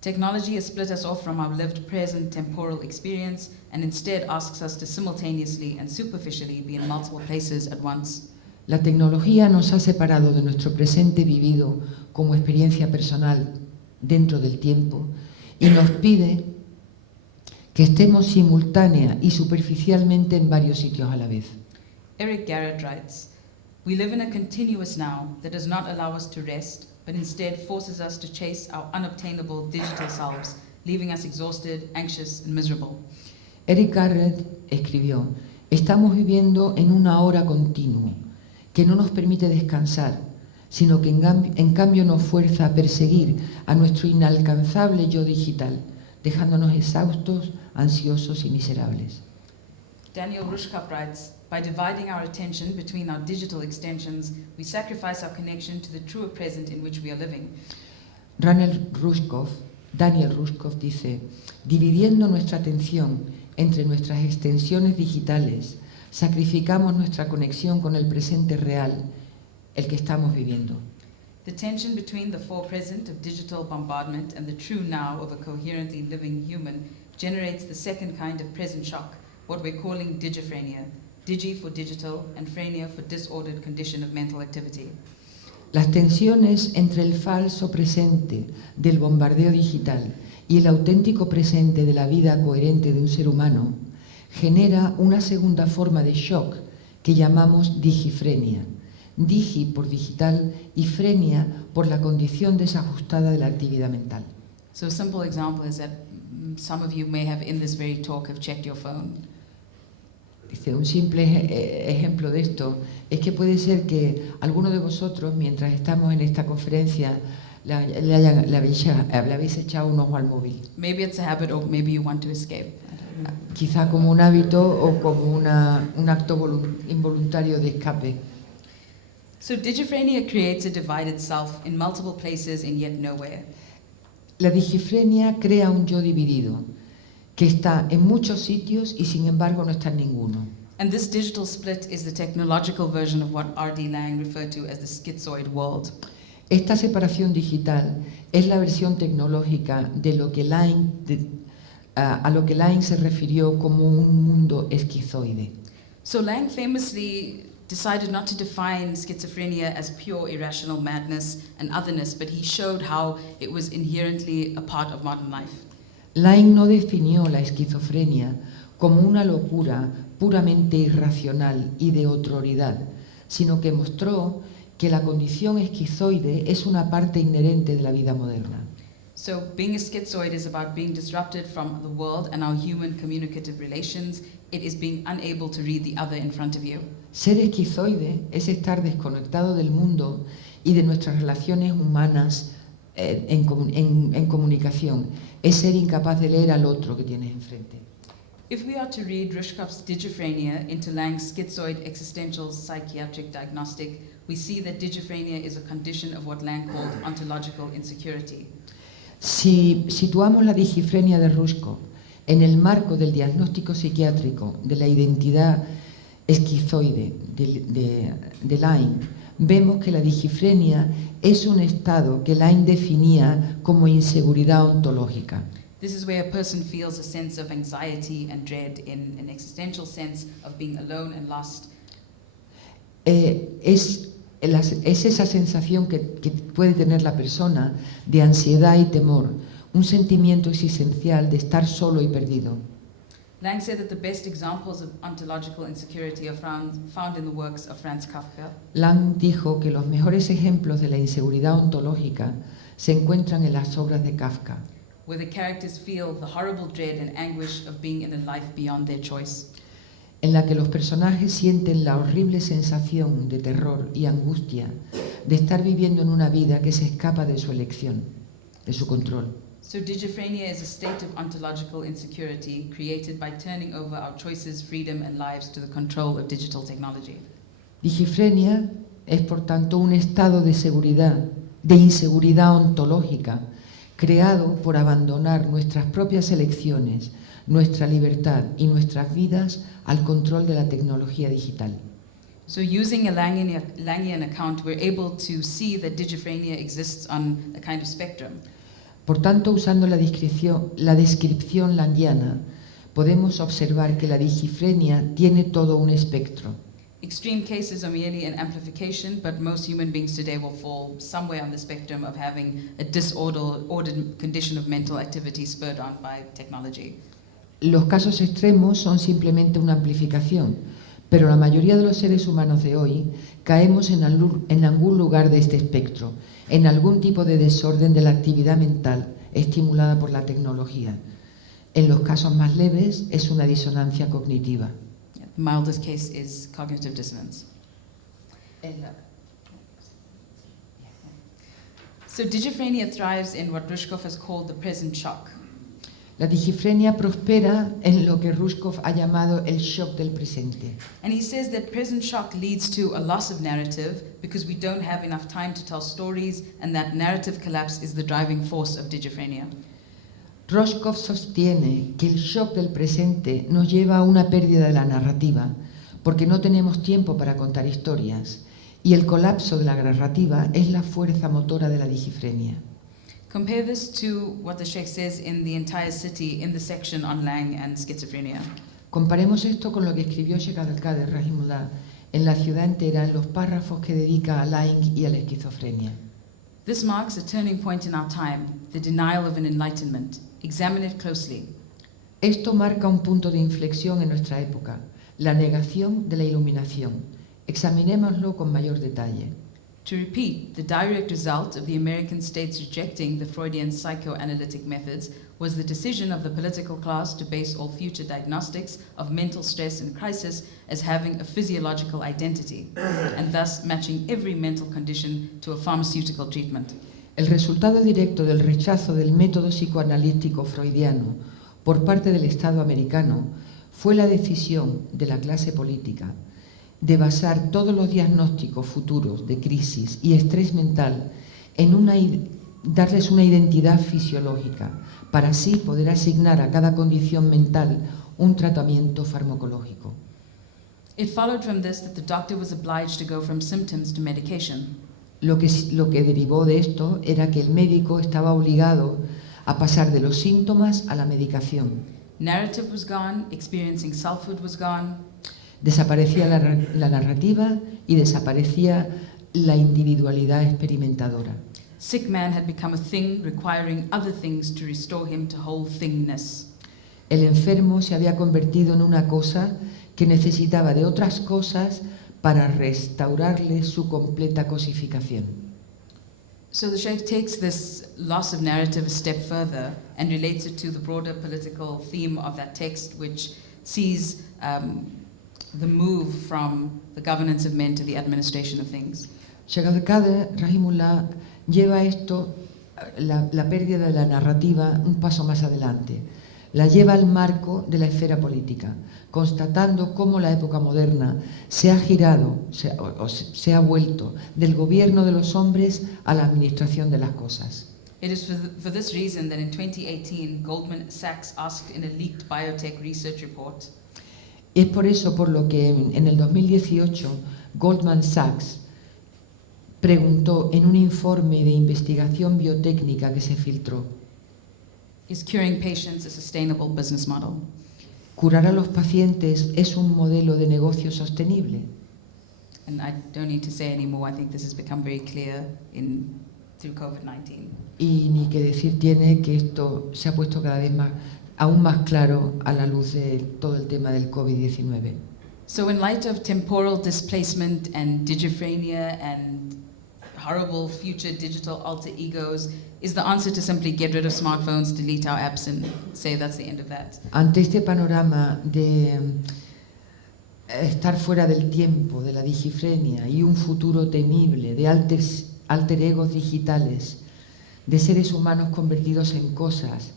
Technology has split us off from our lived present temporal experience and instead asks us to simultaneously and superficially be in multiple places at once. La tecnología nos ha separado de nuestro presente vivido como experiencia personal dentro del tiempo y nos pide que estemos simultánea y superficialmente en varios sitios a la vez. Eric Garrett writes, "We live in a continuous now that does not allow us to rest, but instead forces us to chase our unobtainable digital selves, leaving us exhausted, anxious, and miserable." Eric Garrett escribió: "Estamos viviendo en una hora continua que no nos permite descansar, sino que en cambio nos fuerza a perseguir a nuestro inalcanzable yo digital, dejándonos exhaustos, ansiosos y miserables." Daniel Rushkoff writes, "By dividing our attention between our digital extensions, we sacrifice our connection to the truer present in which we are living." Daniel Rushkoff dice: "Dividiendo nuestra atención entre nuestras extensiones digitales, sacrificamos nuestra conexión con el presente real, el que estamos viviendo." The tension between the for present of digital bombardment and the true now of a coherently living human generates the second kind of present shock, what we're calling digiphrenia. Digi for digital and phrenia for disordered condition of mental activity. Las tensiones entre el falso presente del bombardeo digital y el auténtico presente de la vida coherente de un ser humano genera una segunda forma de shock que llamamos digifrenia. Digi por digital y frenia por la condición desajustada de la actividad mental. So a simple example is that Some of you may have, in this very talk, have checked your phone. Dice, un simple ejemplo de esto es que puede ser que alguno de vosotros, mientras estamos en esta conferencia, le habéis echado un ojo al móvil. Maybe it's a habit, or maybe you want to escape. I don't know. Quizá como un hábito o como un acto involuntario de escape. So digiphrenia creates a divided self in multiple places and yet nowhere. La digifrenia crea un yo dividido, que está en muchos sitios y sin embargo no está en ninguno. And this digital split is the technological version of what R.D. Laing referred to as the schizoid world. Esta separación digital es la versión tecnológica de lo que a lo que Laing se refirió como un mundo esquizoide. So Laing famously decided not to define schizophrenia as pure irrational madness and otherness, but he showed how it was inherently a part of modern life. Laing no definió la esquizofrenia como una locura puramente irracional y de otroridad, sino que mostró que la condición esquizoide es una parte inherente de la vida moderna. So being a schizoid is about being disrupted from the world and our human communicative relations. It is being unable to read the other in front of you. Ser esquizoide es estar desconectado del mundo y de nuestras relaciones humanas en comunicación. Es ser incapaz de leer al otro que tienes enfrente. If we are to read Rushkoff's Digiphrenia into Lang's schizoid existential psychiatric diagnostic, we see that digiphrenia is a condition of what Lang called ontological insecurity. Si situamos la digifrenia de Rushkoff en el marco del diagnóstico psiquiátrico de la identidad esquizoide de Laing, vemos que la digifrenia es un estado que Laing definía como inseguridad ontológica. This is where a person feels a sense of anxiety and dread in an existential sense of being alone and lost. Es esa sensación que puede tener la persona de ansiedad y temor, un sentimiento existencial de estar solo y perdido. Lang said that the best examples of ontological insecurity are found in the works of Franz Kafka. Lang dijo que los mejores ejemplos de la inseguridad ontológica se encuentran en las obras de Kafka, Where the characters feel the horrible dread and anguish of being in a life beyond their choice. en la que los personajes sienten la horrible sensación de terror y angustia de estar viviendo en una vida que se escapa de su elección, de su control. So digiphrenia is a state of ontological insecurity created by turning over our choices, freedom and lives to the control of digital technology. Digifrenia es por tanto un estado de inseguridad ontológica creado por abandonar nuestras propias elecciones, nuestra libertad y nuestras vidas al control de la tecnología digital. So using a Langian account, we're able to see that digiphrenia exists on a kind of spectrum. Por tanto, usando la descripción langiana, podemos observar que la digifrenia tiene todo un espectro. Extreme cases are merely an amplification, but most human beings today will fall somewhere on the spectrum of having a disordered condition of mental activity spurred on by technology. Los casos extremos son simplemente una amplificación, pero la mayoría de los seres humanos de hoy caemos en algún lugar de este espectro, en algún tipo de desorden de la actividad mental estimulada por la tecnología. En los casos más leves es una disonancia cognitiva. The mildest case is cognitive dissonance. So digiphrenia thrives in what Rushkoff has called the present shock. La digifrenia prospera en lo que Rushkoff ha llamado el shock del presente. And he says that present shock leads to a loss of narrative because we don't have enough time to tell stories, and that narrative collapse is the driving force of digiphrenia. Rushkoff sostiene que el shock del presente nos lleva a una pérdida de la narrativa, porque no tenemos tiempo para contar historias, y el colapso de la narrativa es la fuerza motora de la digifrenia. Compare this to what the Sheikh says in The Entire City in the section on Lang and schizophrenia. Comparemos esto con lo que escribió Sheikh Abdul-Qadir Rahimullah en La ciudad entera, en los párrafos que dedica a Laing y a la esquizofrenia. This marks a turning point in our time, the denial of an enlightenment. Examine it closely. Esto marca un punto de inflexión en nuestra época, la negación de la iluminación. Examinémoslo con mayor detalle. To repeat, the direct result of the American states rejecting the Freudian psychoanalytic methods was the decision of the political class to base all future diagnostics of mental stress and crisis as having a physiological identity, and thus matching every mental condition to a pharmaceutical treatment. El resultado directo del rechazo del método psicoanalítico freudiano por parte del Estado americano fue la decisión de la clase política de basar todos los diagnósticos futuros de crisis y estrés mental en darles una identidad fisiológica, para así poder asignar a cada condición mental un tratamiento farmacológico. It followed from this that the doctor was obliged to go from symptoms to medication. Lo que derivó de esto era que el médico estaba obligado a pasar de los síntomas a la medicación. Narrative was gone, experiencing selfhood was gone, Desaparecía la narrativa y desaparecía la individualidad experimentadora. sick man had become a thing requiring other things to restore him to whole thingness. El enfermo se había convertido en una cosa que necesitaba de otras cosas para restaurarle su completa cosificación. So the Sheikh takes this loss of narrative a step further and relates it to the broader political theme of that text, which sees the move from the governance of men to the administration of things. Sheikh Abdul-Qadir Rahimullah lleva esto, la pérdida de la narrativa, un paso más adelante. La lleva al marco de la esfera política, constatando cómo la época moderna se ha girado, se ha vuelto del gobierno de los hombres a la administración de las cosas. It is for this reason that in 2018, Goldman Sachs asked in a leaked biotech research report, Es por eso por lo que en el 2018 Goldman Sachs preguntó en un informe de investigación biotécnica que se filtró: is curing patients a sustainable business model? ¿curar a los pacientes es un modelo de negocio sostenible? And I don't need to say anymore. I think this has become very clear through COVID-19. Y ni que decir tiene que esto se ha puesto cada vez aún más claro a la luz de todo el tema del COVID-19. So in light of temporal displacement and digiphrenia and horrible future digital alter egos, is the answer to simply get rid of smartphones, delete our apps and say that's the end of that? Ante este panorama de estar fuera del tiempo, de la digifrenia y un futuro temible de alter egos digitales, de seres humanos convertidos en cosas,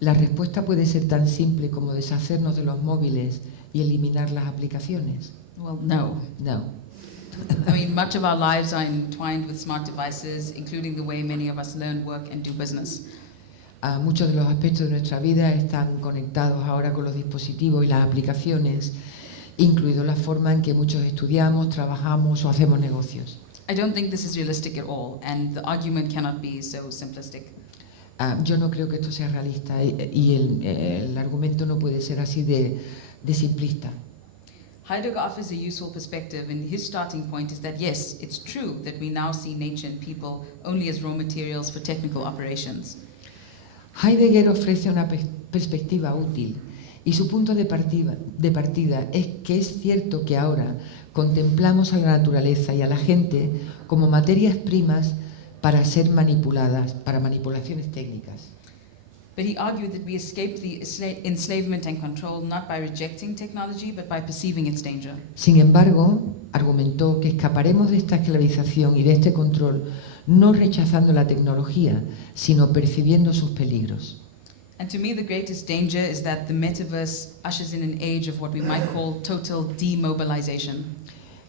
la respuesta puede ser tan simple como deshacernos de los móviles y eliminar las aplicaciones. Well, no. No. I mean, much of our lives are entwined with smart devices, including the way many of us learn, work and do business. Muchos de los aspectos de nuestra vida están conectados ahora con los dispositivos y las aplicaciones, incluido la forma en que muchos estudiamos, trabajamos o hacemos negocios. I don't think this is realistic at all, and the argument cannot be so simplistic. Yo no creo que esto sea realista y el argumento no puede ser así de simplista. Heidegger offers a useful perspective, and his starting point is that yes, it's true that we now see nature and people only as raw materials for technical operations. Heidegger ofrece una perspectiva útil y su punto de partida es que es cierto que ahora contemplamos a la naturaleza y a la gente como materias primas para ser manipuladas, para manipulaciones técnicas. But he argued that we escape the enslavement and control not by rejecting technology, but by perceiving its danger. Sin embargo, argumentó que escaparemos de esta esclavización y de este control no rechazando la tecnología, sino percibiendo sus peligros. And to me, the greatest danger is that the metaverse ushers in an age of what we might call total demobilization.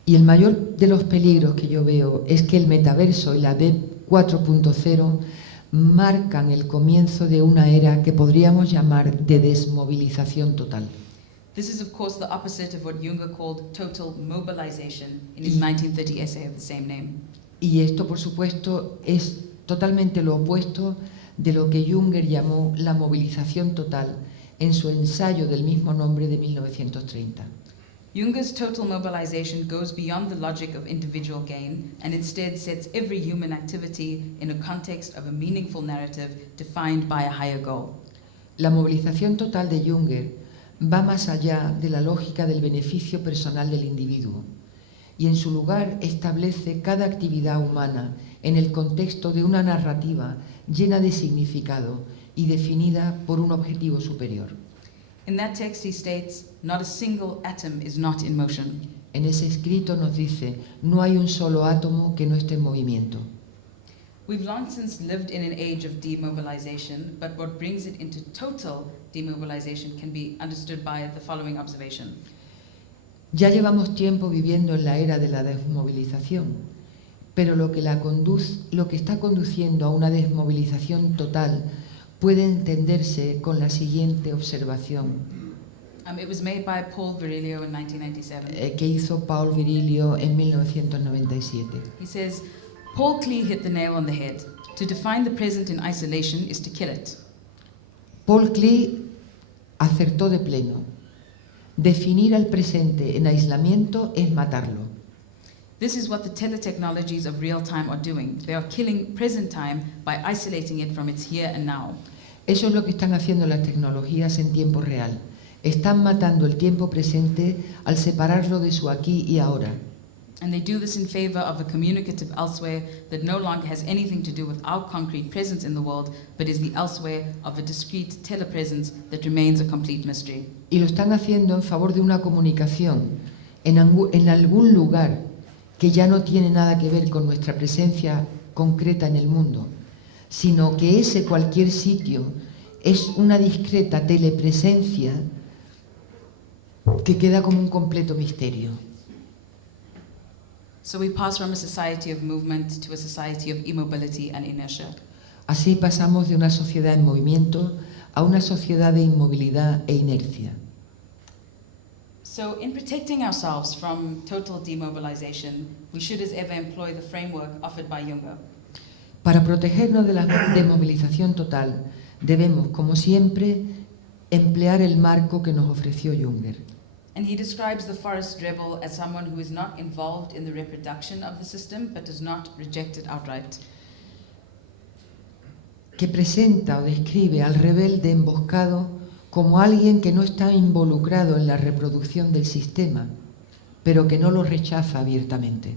Y el mayor de los peligros que yo veo es que el metaverso y la Web 4.0 marcan el comienzo de una era que podríamos llamar de desmovilización total. This is, of course, the opposite of what Junger called total mobilization in his 1930 essay of the same name. Y esto, por supuesto, es totalmente lo opuesto de lo que Junger llamó la movilización total en su ensayo del mismo nombre de 1930. Junger's total mobilization goes beyond the logic of individual gain and instead sets every human activity in a context of a meaningful narrative defined by a higher goal. La movilización total de Junger va más allá de la lógica del beneficio personal del individuo y en su lugar establece cada actividad humana en el contexto de una narrativa llena de significado y definida por un objetivo superior. In that text, he states, "Not a single atom is not in motion." En ese escrito nos dice, no hay un solo átomo que no esté en movimiento. We've long since lived in an age of demobilization, but what brings it into total demobilization can be understood by the following observation. Ya llevamos tiempo viviendo en la era de la desmovilización, pero lo que está conduciendo a una desmovilización total puede entenderse con la siguiente observación It was made by Paul Virilio in 1997. que hizo Paul Virilio en 1997. He says, Paul Klee hit the nail on the head. To define the present in isolation is to kill it. Paul Klee acertó de pleno. Definir al presente en aislamiento es matarlo. This is what the teletechnologies of real time are doing. They are killing present time by isolating it from its here and now. Eso es lo que están haciendo las tecnologías en tiempo real. Están matando el tiempo presente al separarlo de su aquí y ahora. And they do this in favor of a communicative elsewhere that no longer has anything to do with our concrete presence in the world, but is the elsewhere of a discrete telepresence that remains a complete mystery. Y lo están haciendo en favor de una comunicación en algún lugar que ya no tiene nada que ver con nuestra presencia concreta en el mundo, sino que ese cualquier sitio es una discreta telepresencia que queda como un completo misterio. So we pass from a society of movement to a society of immobility and inertia. Así pasamos de una sociedad en movimiento a una sociedad de inmovilidad e inercia. So in protecting ourselves from total demobilization, we should as ever employ the framework offered by Junger. Para protegernos de la desmovilización total, debemos, como siempre, emplear el marco que nos ofreció Junger. And he describes the forest rebel as someone who is not involved in the reproduction of the system, but does not reject it outright. Que presenta o describe al rebelde emboscado como alguien que no está involucrado en la reproducción del sistema, pero que no lo rechaza abiertamente.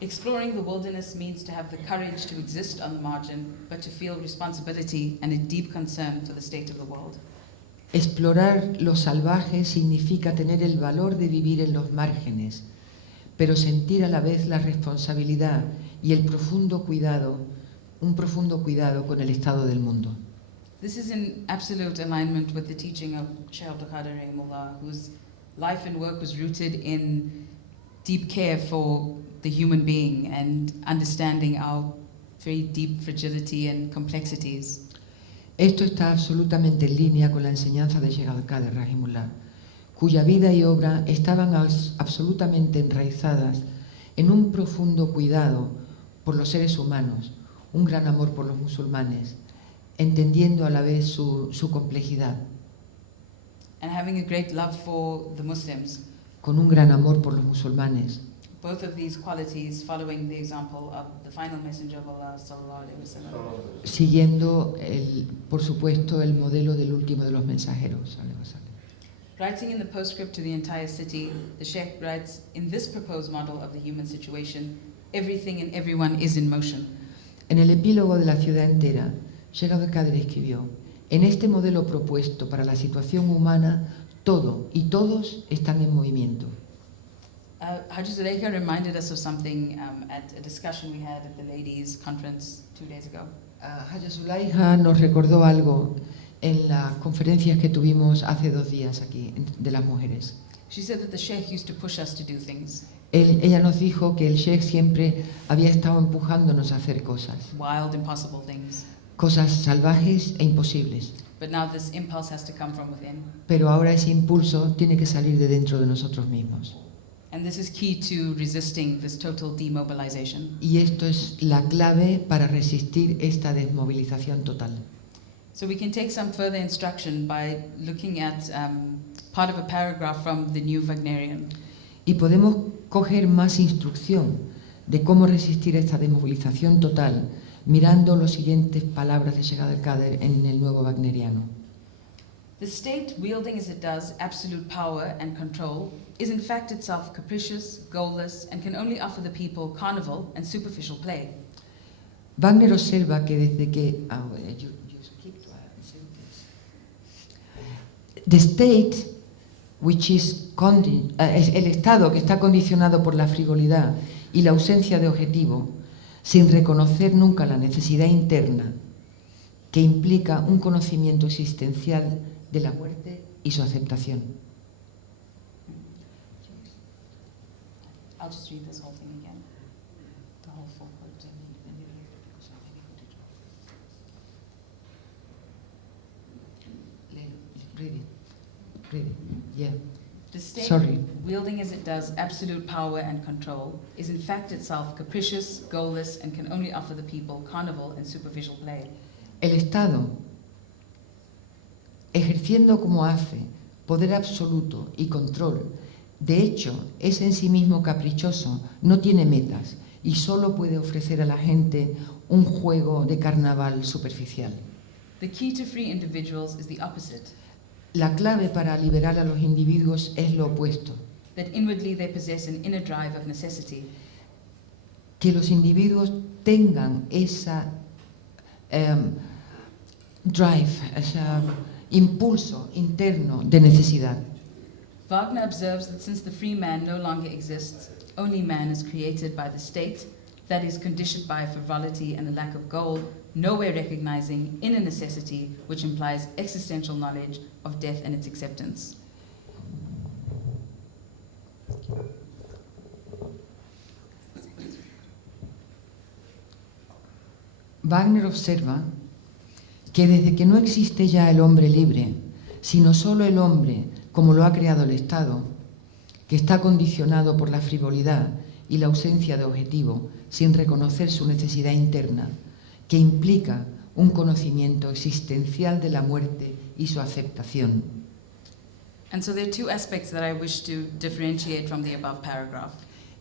Exploring the wilderness means to have the courage to exist on the margin, but to feel responsibility and a deep concern for the state of the world. Explorar lo salvaje significa tener el valor de vivir en los márgenes, pero sentir a la vez la responsabilidad y el un profundo cuidado con el estado del mundo. This is in absolute alignment with the teaching of Sheikh Abdul Qadir Rahimullah, whose life and work was rooted in deep care for the human being and understanding our very deep fragility and complexities. Esto está absolutamente en línea con la enseñanza de Sheikh Abdul Qadir Rahimullah, cuya vida y obra estaban absolutamente enraizadas en un profundo cuidado por los seres humanos, un gran amor por los musulmanes, entendiendo a la vez su complejidad, And having a great love for the Muslims. con un gran amor por los musulmanes. Both of these qualities following the example of the final messenger of Allah sallallahu alaihi wasallam. Siguiendo, por supuesto, el modelo del último de los mensajeros. Writing in the postscript to the entire city, the Sheikh writes, in this proposed model of the human situation, everything and everyone is in motion. En el epílogo de la ciudad entera, Sheikh Abdul Qadir escribió, en este modelo propuesto para la situación humana, todo y todos están en movimiento. Haji Zuleika reminded us of something at a discussion we had at the ladies' conference 2 days ago. Haji Zuleika nos recordó algo en las conferencias que tuvimos hace 2 días aquí, de las mujeres. She said that the Sheikh used to push us to do things, Ella nos dijo que el Sheikh siempre había estado empujándonos a hacer cosas, wild, impossible things. cosas salvajes e imposibles. But now this impulse has to come from within. Pero ahora ese impulso tiene que salir de dentro de nosotros mismos. And this is key to resisting this total demobilization. Y esto es la clave para resistir esta desmovilización total. So we can take some further instruction by looking at part of a paragraph from the New Wagnerian. Y podemos coger más instrucción de cómo resistir esta desmovilización total mirando las siguientes palabras de Sheikh Abdul Qadir en el nuevo wagneriano. The state, wielding as it does absolute power and control, is in fact itself capricious, goalless, and can only offer the people carnival and superficial play. Wagner observa que desde que... The state, which is es el estado que está condicionado por la frivolidad y la ausencia de objetivo, sin reconocer nunca la necesidad interna que implica un conocimiento existencial de la muerte y su aceptación. I'll just read this whole thing again. The whole full quote. Read it. Yeah. The state, Sorry. wielding as it does absolute power and control, is in fact itself capricious, goalless, and can only offer the people carnival and superficial play. El Estado, ejerciendo como hace poder absoluto y control, de hecho es en sí mismo caprichoso, no tiene metas y solo puede ofrecer a la gente un juego de carnaval superficial. The key to free individuals is the opposite, La clave para liberar a los individuos es lo opuesto, that inwardly they possess an inner drive of necessity, que los individuos tengan esa drive, ese impulso interno de necesidad. Wagner observes that since the free man no longer exists, only man is created by the state, that is conditioned by frivolity and a lack of goal, nowhere recognizing inner necessity, which implies existential knowledge of death and its acceptance. Wagner observa que desde que no existe ya el hombre libre, sino solo el hombre como lo ha creado el Estado, que está condicionado por la frivolidad y la ausencia de objetivo, sin reconocer su necesidad interna, que implica un conocimiento existencial de la muerte y su aceptación. And so there are two aspects that I wish to differentiate from the above paragraph.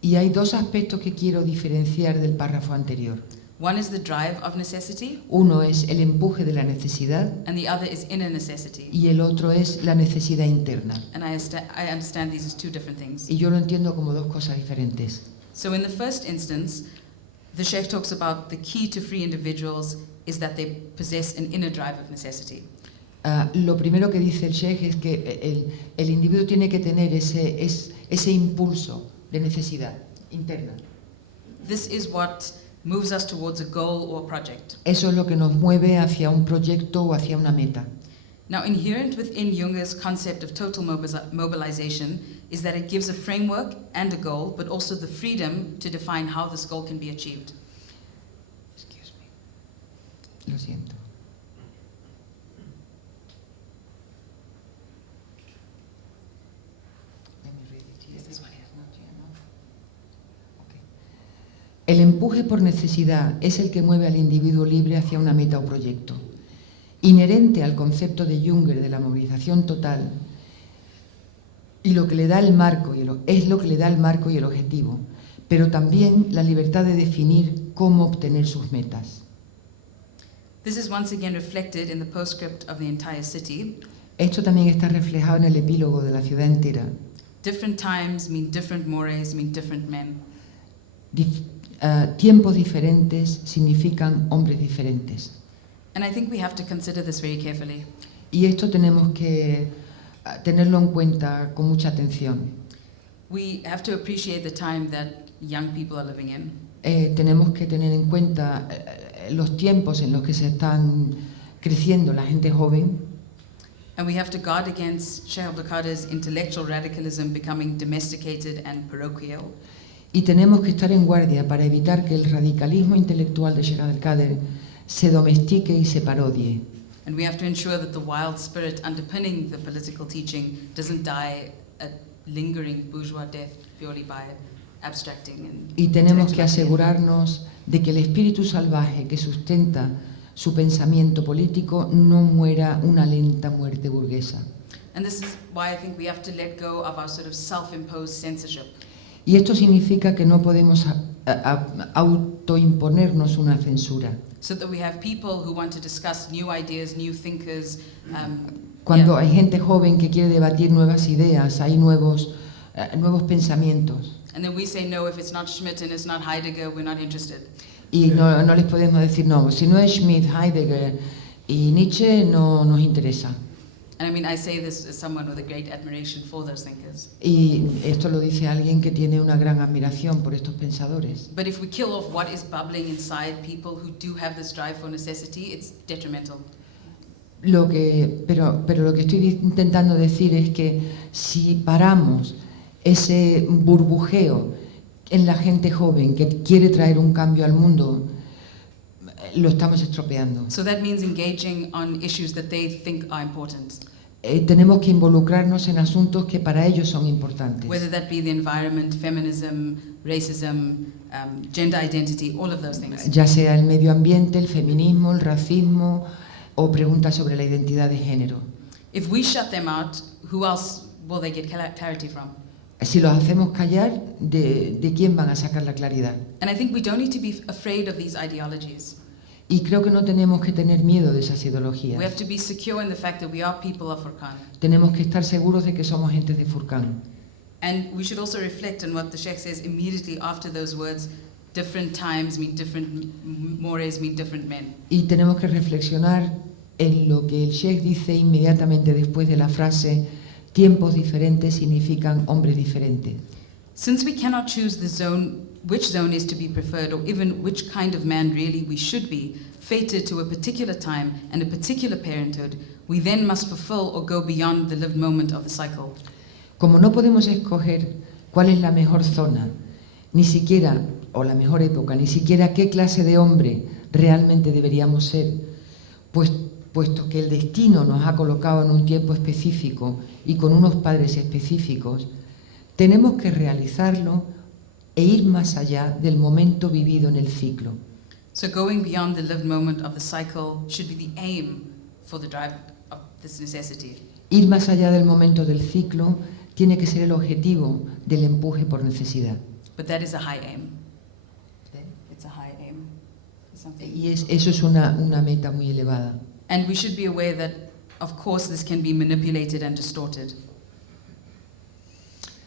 Y hay dos aspectos que quiero diferenciar del párrafo anterior. One is the drive of necessity, Uno es el empuje de la necesidad and the other is inner necessity. y el otro es la necesidad interna. And I understand these as two different things. Y yo lo entiendo como dos cosas diferentes. So in the first instance, the Sheikh talks about the key to free individuals is that they possess an inner drive of necessity. Lo primero que dice el Sheikh es que el individuo tiene que tener ese impulso de necesidad interna. This is what moves us towards a goal or project. Eso es lo que nos mueve hacia un proyecto o hacia una meta. Now, inherent within Junger's concept of total mobilization is that it gives a framework and a goal, but also the freedom to define how this goal can be achieved. Excuse me. Lo siento. El empuje por necesidad es el que mueve al individuo libre hacia una meta o proyecto. Inherente al concepto de Junger de la movilización total, y lo que le da el marco es lo que le da el marco y el objetivo, pero también la libertad de definir cómo obtener sus metas. This is once again reflected in the postscript of the entire city. Esto también está reflejado en el epílogo de la ciudad entera. Different times mean different mores, mean different men. Tiempos diferentes significan hombres diferentes. And I think we have to consider this very carefully. Y esto tenemos que tenerlo en cuenta con mucha atención. We have to appreciate the time that young people are living in. Tenemos que tener en cuenta los tiempos en los que se están creciendo la gente joven. And we have to guard against Sheikh Abdul Qadir's intellectual radicalism becoming domesticated and parochial. Y tenemos que estar en guardia para evitar que el radicalismo intelectual de Sheikh Abdul Qadir se domestique y se parodie. And we have to ensure that the wild spirit underpinning the political teaching doesn't die a lingering bourgeois death purely by abstracting and Y tenemos que intellectualizing. asegurarnos de que el espíritu salvaje que sustenta su pensamiento político no muera una lenta muerte burguesa. And this is why I think we have to let go of our sort of self-imposed censorship. Y esto significa que no podemos autoimponernos una censura. So that we have people who want to discuss new ideas, new thinkers. Cuando Yeah. hay gente joven que quiere debatir nuevas ideas, hay nuevos pensamientos. And then we say, no, if it's not Schmitt and it's not Heidegger, we're not interested. Y no les podemos decir, no, si no es Schmitt, Heidegger y Nietzsche, no nos interesa. And I mean, I say this as someone with a great admiration for those thinkers. Y esto lo dice alguien que tiene una gran admiración por estos pensadores. But if we kill off what is bubbling inside people who do have this drive for necessity, it's detrimental. Pero lo que estoy intentando decir es que si paramos ese burbujeo en la gente joven que quiere traer un cambio al mundo, lo estamos estropeando. So that means engaging on issues that they think are important, Tenemos que involucrarnos en asuntos que para ellos son importantes. whether that be the environment, feminism, racism, gender identity, all of those things. Ya sea el medio ambiente, el feminismo, el racismo o preguntas sobre la identidad de género. If we shut them out, who else will they get clarity from? Si los hacemos callar, ¿de quién van a sacar la claridad? And I think we don't need to be afraid of these ideologies. Y creo que no tenemos que tener miedo de esas We have ideologías. to be secure in the fact that we are people of Furqan. Tenemos que estar seguros de que somos gentes de Furqán. And we should also reflect on what the Sheikh says immediately after those words. Different times mean different mores, mean different men. Y tenemos que reflexionar en lo que el Sheikh dice inmediatamente después de la frase tiempos diferentes significan hombres diferentes. Since we cannot choose which zone is to be preferred, or even which kind of man really we should be, fated to a particular time and a particular parenthood, we then must fulfill or go beyond the lived moment of the cycle. Como no podemos escoger cuál es la mejor zona, ni siquiera, o la mejor época, ni siquiera qué clase de hombre realmente deberíamos ser, puesto que el destino nos ha colocado en un tiempo específico y con unos padres específicos, tenemos que realizarlo e ir más allá del momento vivido en el ciclo. So going beyond the lived moment of the cycle should be the aim for the drive of this necessity. Ir más allá del momento del ciclo tiene que ser el objetivo del empuje por necesidad. But that is a high aim. It's a high aim. It's something. Y eso es una meta muy elevada. And we should be aware that, of course, this can be manipulated and distorted.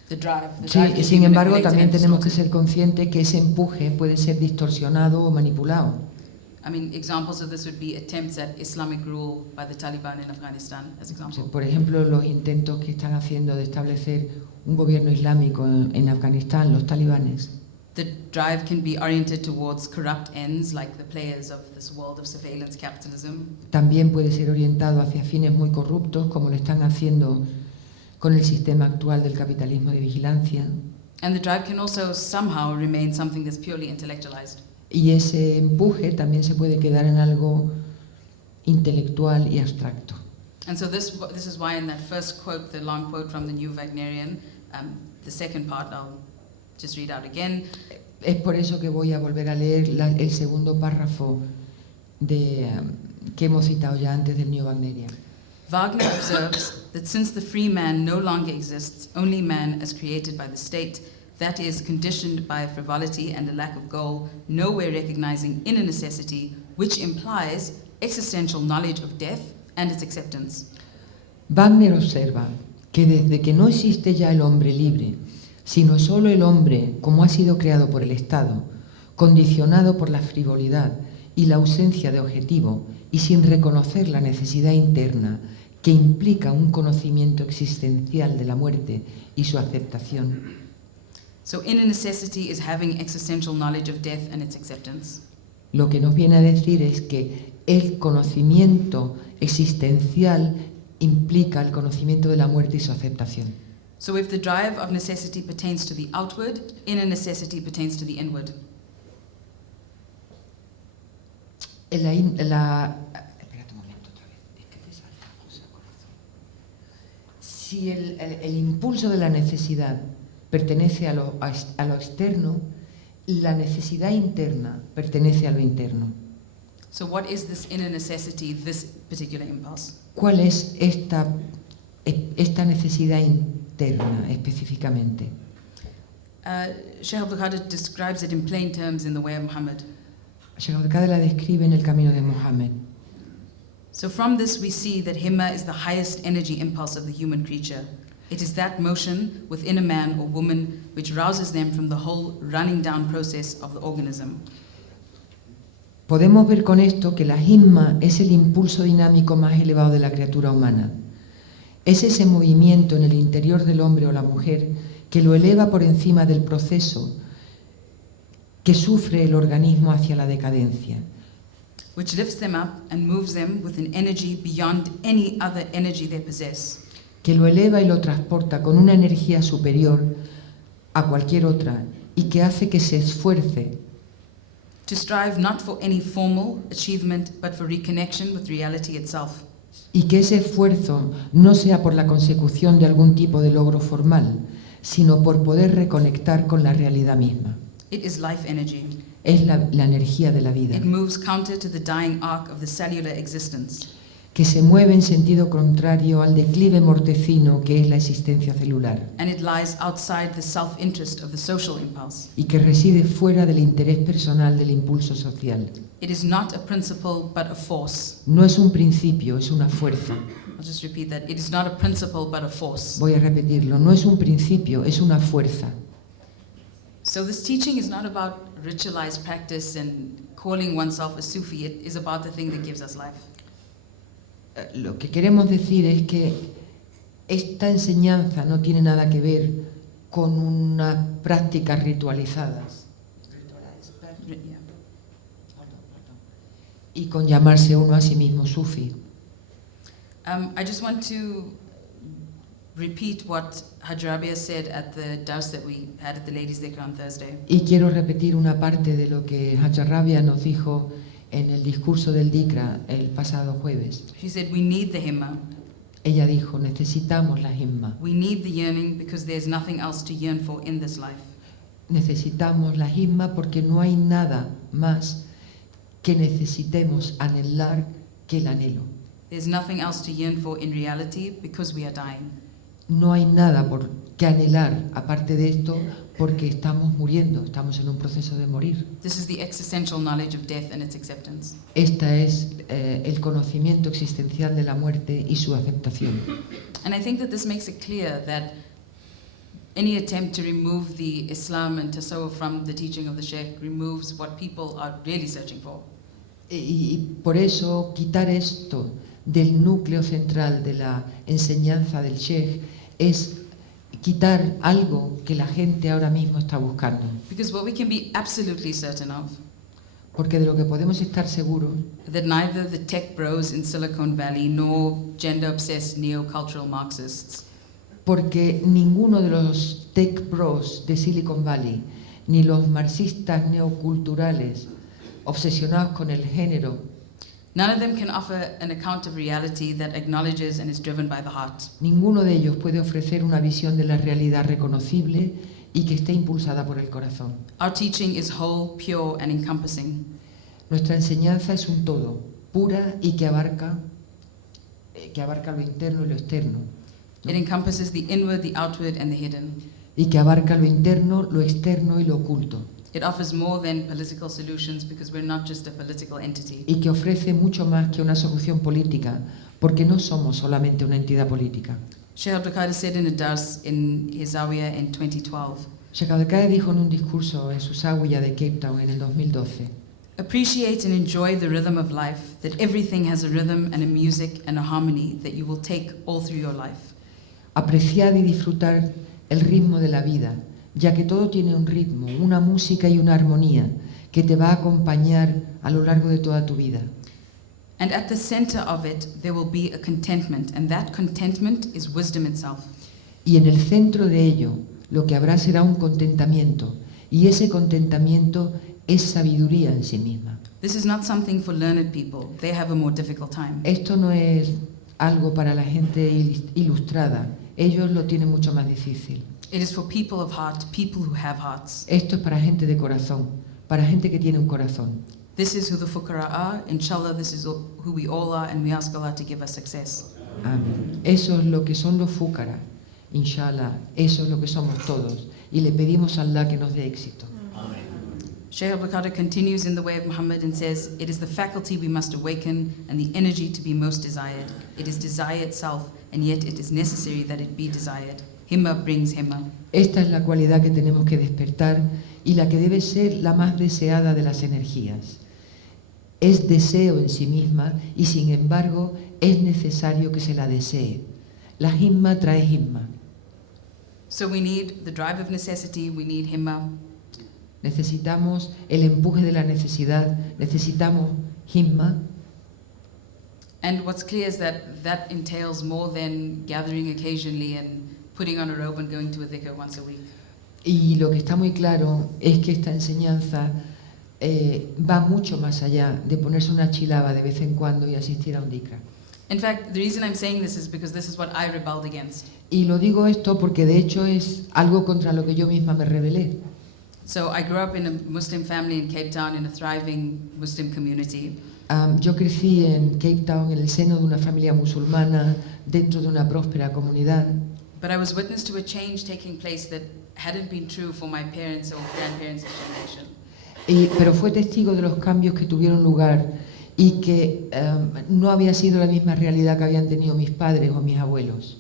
The drive can be Sin embargo, manipulated también and tenemos que distorted. ser conscientes que ese empuje puede ser distorsionado o manipulado. I mean, examples of this would be attempts at Islamic rule by the Taliban in Afghanistan, as example. Por ejemplo, los intentos que están haciendo de establecer un gobierno islámico en Afganistán, los talibanes. The drive can be oriented towards corrupt ends, like the players of this world of surveillance capitalism. También puede ser orientado hacia fines muy corruptos, como lo están haciendo con el sistema actual del capitalismo de vigilancia. And the drive can also somehow remain something that's purely intellectualized. Y ese empuje también se puede quedar en algo intelectual y abstracto. And so this is why in that first quote, the long quote from the New Wagnerian, the second part I'll just read out again. Es por eso que voy a volver a leer el segundo párrafo que hemos citado ya antes del New Wagnerian. Wagner observes that since the free man no longer exists, only man as created by the state, that is, conditioned by frivolity and a lack of goal, nowhere recognizing inner necessity, which implies existential knowledge of death and its acceptance. Wagner observa que desde que no existe ya el hombre libre, sino solo el hombre como ha sido creado por el Estado, condicionado por la frivolidad y la ausencia de objetivo y sin reconocer la necesidad interna que implica un conocimiento existencial de la muerte y su aceptación. So inner necessity is having existential knowledge of death and its acceptance. Lo que nos viene a decir es que el conocimiento existencial implica el conocimiento de la muerte y su aceptación. So if the drive of necessity pertains to the outward, inner necessity pertains to the inward. Espérate un momento otra vez, es que te salta cosa, corazón. Si el impulso de la necesidad pertenece a lo externo, la necesidad interna pertenece a lo interno. So what is this inner necessity, this particular impulse? ¿Cuál es esta necesidad interna específicamente? Sheikh Abdul Qadir describes it in plain terms in the way of Muhammad. Sheikh Abdul Qadir la describe en el camino de Mohammed. So from this we see that himma is the highest energy impulse of the human creature. It is that motion within a man or woman which rouses them from the whole running down process of the organism. Podemos ver con esto que la himma es el impulso dinámico más elevado de la criatura humana. Es ese movimiento en el interior del hombre o la mujer que lo eleva por encima del proceso que sufre el organismo hacia la decadencia, which lifts them up and moves them with an energy beyond any other energy they possess. que lo eleva y lo transporta con una energía superior a cualquier otra y que hace que se esfuerce To strive not for any formal achievement, but for reconnection with reality itself. y que ese esfuerzo no sea por la consecución de algún tipo de logro formal, sino por poder reconectar con la realidad misma. It is life energy. Es la energía de la vida, It moves counter to the dying arc of the cellular existence. que se mueve en sentido contrario al declive mortecino que es la existencia celular And it lies outside the self-interest of the social impulse. y que reside fuera del interés personal del impulso social. It is not a principle, but a force. No es un principio, es una fuerza. I'll just repeat that. It is not a principle, but a force. Voy a repetirlo, no es un principio, es una fuerza. So this teaching is not about ritualized practice and calling oneself a Sufi. It is about the thing that gives us life. Lo que queremos decir es que esta enseñanza no tiene nada que ver con unas prácticas ritualizadas Yeah. y con llamarse uno a sí mismo sufi. I just want to repeat what Haj Rabia said at the dars that we had at the Ladies' Dhikr on Thursday. Y quiero repetir una parte de lo que Haj Rabia nos dijo en el discurso del Dhikra el pasado jueves. She said, we need the himma. Ella dijo, necesitamos la himma, We need the yearning because there's nothing else to yearn for in this life. necesitamos la himma porque no hay nada más que necesitemos anhelar que el anhelo. There's nothing else to yearn for in reality because we are dying. No hay nada por que anhelar aparte de esto porque estamos muriendo, estamos en un proceso de morir. This is the existential knowledge of death and its acceptance. Esta es el conocimiento existencial de la muerte y su aceptación. And I think that this makes it clear that any attempt to remove the Islam and Tasawwuf from the teaching of the Sheikh removes what people are really searching for. Y por eso quitar esto del núcleo central de la enseñanza del Sheikh es quitar algo que la gente ahora mismo está buscando. Because what we can be absolutely certain of, Porque de lo que podemos estar seguros that neither the tech bros in Silicon Valley nor gender-obsessed neo-cultural Marxists porque ninguno de los tech bros de Silicon Valley, ni los marxistas neoculturales obsesionados con el género, none of them can offer an account of reality that acknowledges and is driven by the heart. ninguno de ellos puede ofrecer una visión de la realidad reconocible y que esté impulsada por el corazón. Our teaching is whole, pure, and encompassing. Nuestra enseñanza es un todo, pura y que abarca lo interno y lo externo, ¿no? It encompasses the inward, the outward, and the hidden. Y que abarca lo interno, lo externo y lo oculto, It offers more than political solutions because we're not just a political entity. y que ofrece mucho más que una solución política, porque no somos solamente una entidad política. Sheikh Abdul Qadir said in a dars in his Zawiya in 2012, Sheikh Abdul Qadir dijo en un discurso en su Zawiya de Cape Town en el 2012: appreciate and enjoy the rhythm of life, that everything has a rhythm and a music and a harmony that you will take all through your life. apreciad y disfrutar el ritmo de la vida, ya que todo tiene un ritmo, una música y una armonía que te va a acompañar a lo largo de toda tu vida. And at the center of it, there will be a contentment, and that contentment is wisdom itself. Y en el centro de ello, lo que habrá será un contentamiento, y ese contentamiento es sabiduría en sí misma. This is not something for learned people. They have a more difficult time. Esto no es algo para la gente ilustrada, ellos lo tienen mucho más difícil. It is for people of heart, people who have hearts. Esto es para gente de corazón, para gente que tiene un corazón. This is who the fuqara are. Inshallah, this is who we all are, and we ask Allah to give us success. Amén. Eso es lo que son los fúcaras, inshallah, eso es lo que somos todos, y le pedimos a Allah que nos dé éxito. Shaykh Abdul Qadir continues in the way of Muhammad and says, it is the faculty we must awaken and the energy to be most desired. It is desire itself, and yet it is necessary that it be desired. Himma brings himma. Esta es la cualidad que tenemos que despertar y la que debe ser la más deseada de las energías. Es deseo en sí misma y sin embargo es necesario que se la desee. La himma trae himma. So we need the drive of necessity, we need himma. Necesitamos el empuje de la necesidad, necesitamos himma. And what's clear is that that entails more than gathering occasionally and putting on a robe and going to a dhikr once a week. Y lo que está muy claro es que esta enseñanza va mucho más allá de ponerse una chilaba de vez en cuando y asistir a un dhikra. In fact, the reason I'm saying this is because this is what I rebelled against. Y lo digo esto porque de hecho es algo contra lo que yo misma me rebelé. So I grew up in a Muslim family in Cape Town in a thriving Muslim community. Yo crecí en Cape Town, en el seno de una familia musulmana, dentro de una próspera comunidad. But I was witness to a change taking place that hadn't been true for my parents or grandparents' generation. Pero fue testigo de los cambios que tuvieron lugar y que no había sido la misma realidad que habían tenido mis padres o mis abuelos.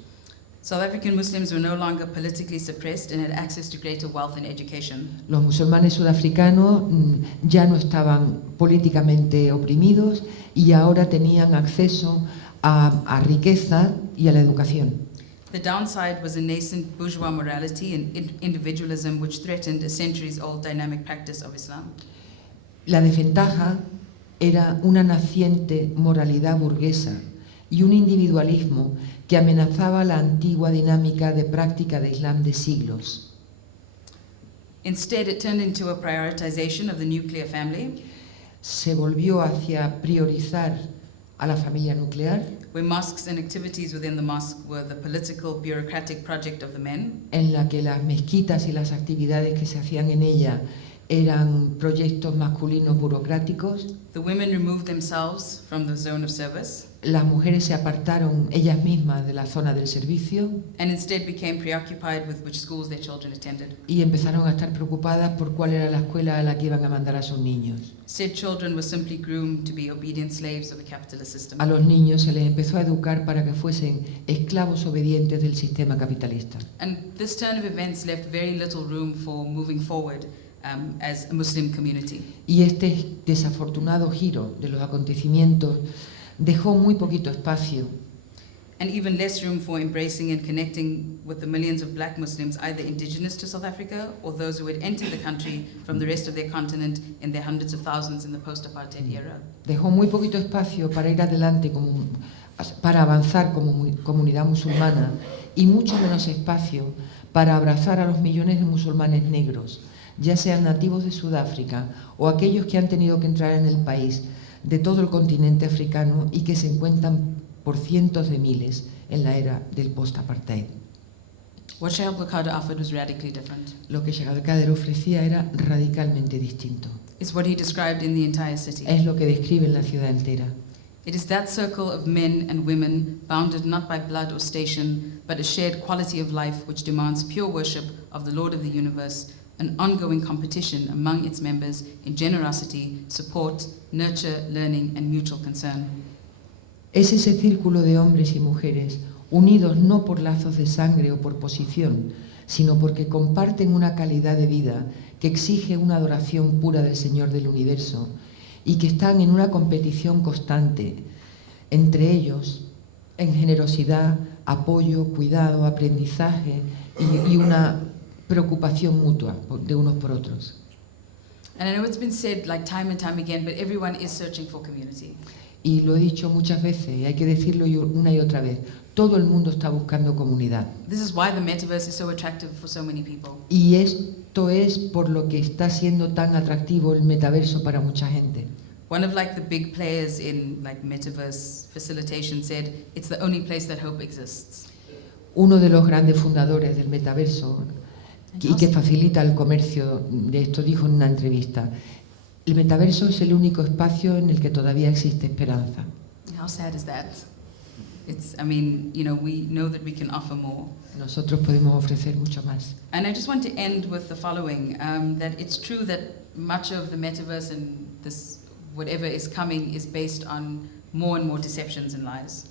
South African Muslims were no longer politically suppressed and had access to greater wealth and education. Los musulmanes sudafricanos ya no estaban políticamente oprimidos y ahora tenían acceso a riqueza y a la educación. The downside was a nascent bourgeois morality and individualism which threatened a centuries-old dynamic practice of Islam. La desventaja era una naciente moralidad burguesa y un individualismo que amenazaba la antigua dinámica de práctica de Islam de siglos. Instead, it turned into a prioritization of the nuclear family, Se volvió hacia priorizar a la familia nuclear, where mosques and activities within the mosque were the political, bureaucratic project of the men, en la que las mezquitas y las actividades que se hacían en ella eran proyectos masculinos burocráticos. the women removed themselves from the zone of service, Las mujeres se apartaron ellas mismas de la zona del servicio and instead became preoccupied with which schools their children attended. y empezaron a estar preocupadas por cuál era la escuela a la que iban a mandar a sus niños. Said children were simply groomed to be obedient slaves of the capitalist system. A los niños se les empezó a educar para que fuesen esclavos obedientes del sistema capitalista. And this turn of events left very little room for moving forward as a Muslim community. Y este desafortunado giro de los acontecimientos dejó muy poquito espacio And even less room for embracing and connecting with the millions of black Muslims, either indigenous to South Africa or those who had entered the country from the rest of their continent in their hundreds of thousands in the post-apartheid era. dejó muy poquito espacio para ir adelante, para avanzar como comunidad musulmana y mucho menos espacio para abrazar a los millones de musulmanes negros, ya sean nativos de Sudáfrica o aquellos que han tenido que entrar en el país de todo el continente africano y que se encuentran por cientos de miles en la era del post-apartheid. What Sheikh Abdul Qadir offered was radically different. Lo que Sheikh Abdul ofrecía era radicalmente distinto. It's what he described in the entire city. Es lo que describe en la ciudad entera. It is that circle of men and women bounded not by blood or station, but a shared quality of life which demands pure worship of the Lord of the universe, an ongoing competition among its members in generosity, support, nurture, learning, and mutual concern. Es ese círculo de hombres y mujeres unidos no por lazos de sangre o por posición, sino porque comparten una calidad de vida que exige una adoración pura del Señor del universo y que están en una competición constante entre ellos en generosidad, apoyo, cuidado, aprendizaje y una preocupación mutua de unos por otros. And I know it's been said like time and time again, but everyone is searching for community. Y lo he dicho muchas veces, y hay que decirlo una y otra vez, todo el mundo está buscando comunidad. This is why the metaverse is so attractive for so many people. Y esto es por lo que está siendo tan atractivo el metaverso para mucha gente. One of like the big players in like metaverse facilitation said, it's the only place that hope exists. Uno de los grandes fundadores del metaverso y que facilita el comercio de esto dijo en una entrevista, el metaverso es el único espacio en el que todavía existe esperanza. How sad is that? I mean, you know, we know that we can offer more. Nosotros podemos ofrecer mucho más. And I just want to end with the following, that it's true that much of the metaverse and this whatever is coming is based on more and more deceptions and lies.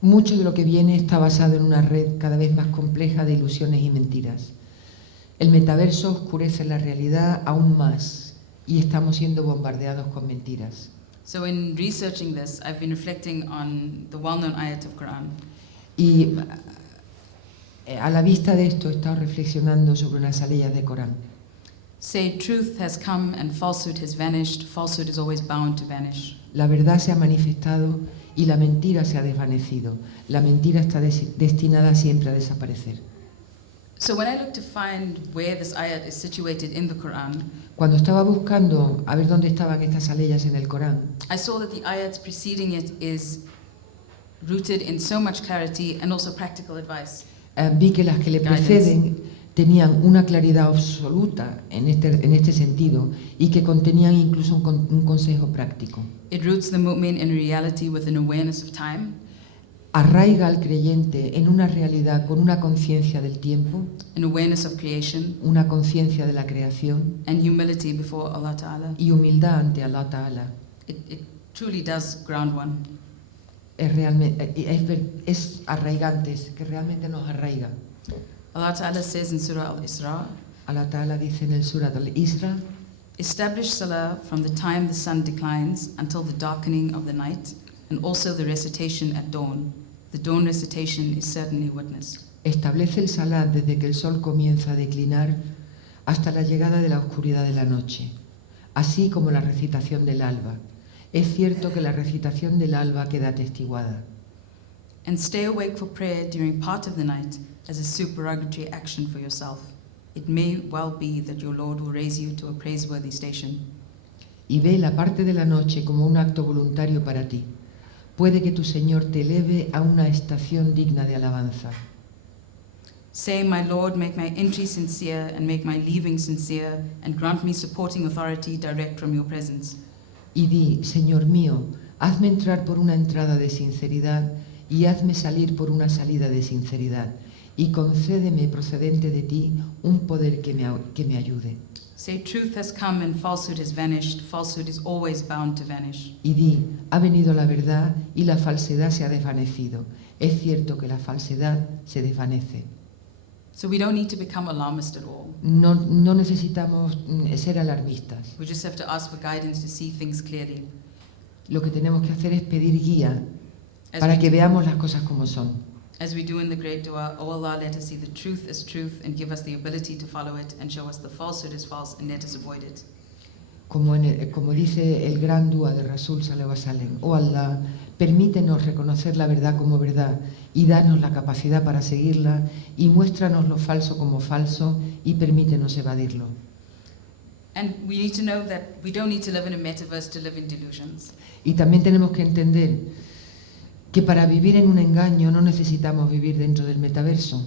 Mucho de lo que viene está basado en una red cada vez más compleja de ilusiones y mentiras. El metaverso oscurece la realidad aún más y estamos siendo bombardeados con mentiras. So in researching this, I've been reflecting on the well-known ayat of Quran. Y a la vista de esto he estado reflexionando sobre unas aleyas de Corán. Say, truth has come and falsehood has vanished. Falsehood is always bound to vanish. La verdad se ha manifestado y la mentira se ha desvanecido. La mentira está destinada siempre a desaparecer. So when I look to find where this ayat is situated in the Quran, Cuando estaba buscando a ver dónde estaban estas aleyas en el Corán, I saw that the ayat preceding it is rooted in so much clarity and also practical advice. vi que las que le preceden tenían una claridad absoluta en este sentido y que contenían incluso un consejo práctico. It roots the mu'min in reality with an awareness of time, Arraiga al creyente en una realidad con una conciencia del tiempo, an awareness of creation, una conciencia de la creación and humility before Allah Ta'ala. y humildad ante Allah Ta'ala. It truly does ground one. Es arraigante, es que realmente nos arraiga. Allah Ta'ala says in Surah Al-Isra, Allah Ta'ala dice en el Surat al-Isra: establish salah from the time the sun declines until the darkening of the night, and also the recitation at dawn. The dawn recitation is certainly witnessed. Establece el salat desde que el sol comienza a declinar hasta la llegada de la oscuridad de la noche, así como la recitación del alba. Es cierto que la recitación del alba queda atestiguada. And stay awake for prayer during part of the night as a supererogatory action for yourself. It may well be that your Lord will raise you to a praiseworthy station. Y ve la parte de la noche como un acto voluntario para ti. Puede que tu Señor te eleve a una estación digna de alabanza. Say, my Lord, make my entry sincere and make my leaving sincere, and grant me supporting authority direct from your presence. Y di: Señor mío, hazme entrar por una entrada de sinceridad y hazme salir por una salida de sinceridad, y concédeme procedente de ti un poder que me ayude. Say, truth has come and falsehood has vanished. Falsehood is always bound to vanish. Y di: ha venido la verdad y la falsedad se ha desvanecido. Es cierto que la falsedad se desvanece. So we don't need to become alarmist at all. No necesitamos ser alarmistas. We just have to ask for guidance to see things clearly. Lo que tenemos que hacer es pedir guía As para we que do- veamos las cosas como son. As we do in the great dua, O Allah, let us see the truth as truth and give us the ability to follow it, and show us the falsehood as false and let us avoid it. Como dice el gran dúa de Rasul Sallallahu Alaihi Wasallam: oh Allah, permítenos reconocer la verdad como verdad y danos la capacidad para seguirla, y muéstranos lo falso como falso y permítenos evadirlo. And we need to know that we don't need to live in a metaverse to live in delusions. Y también tenemos que entender que para vivir en un engaño no necesitamos vivir dentro del metaverso,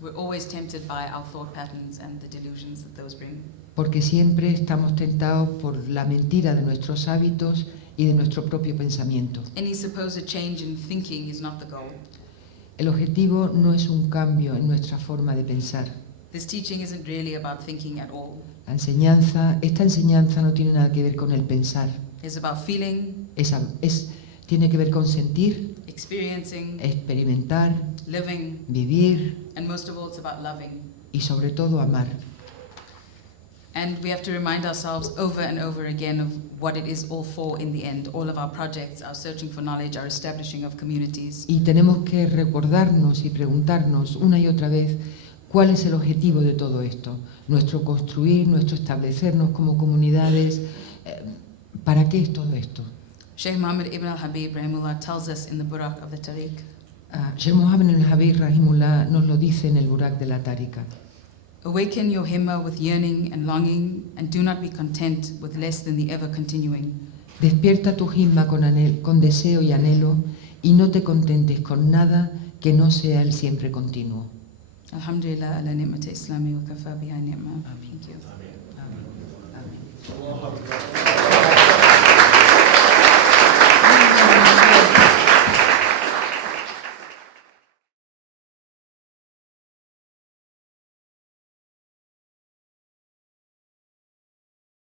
We're always tempted by our thought patterns and the delusions that those bring. porque siempre estamos tentados por la mentira de nuestros hábitos y de nuestro propio pensamiento. Any supposed change in thinking is not the goal. El objetivo no es un cambio en nuestra forma de pensar. This teaching isn't really about thinking at all. Esta enseñanza no tiene nada que ver con el pensar. It's about feeling, Tiene que ver con sentir, experiencing, experimentar, living, vivir and most of all, it's about loving. y sobre todo amar. And we have to remind ourselves over and over again of what it is all for in the end. All of our projects, our searching for knowledge, our establishing of communities. Y tenemos que recordarnos y preguntarnos una y otra vez cuál es el objetivo de todo esto. Nuestro construir, nuestro establecernos como comunidades. ¿Para qué es todo esto? Sheikh Muhammad Ibn al-Habib Rahimullah tells us in the Buraq of the Tariq, Sheikh Mohammed al-Habib Rahimullah nos lo dice en el Burak de la Tariqa. awaken your himma with yearning and longing, and do not be content with less than the ever continuing. Despierta tu himma con deseo y anhelo, y no te contentes con nada que no sea el siempre continuo. Alhamdulillah ala ni'mati islami wa kafa biha ni'ma. Thank you. Amén. Amén.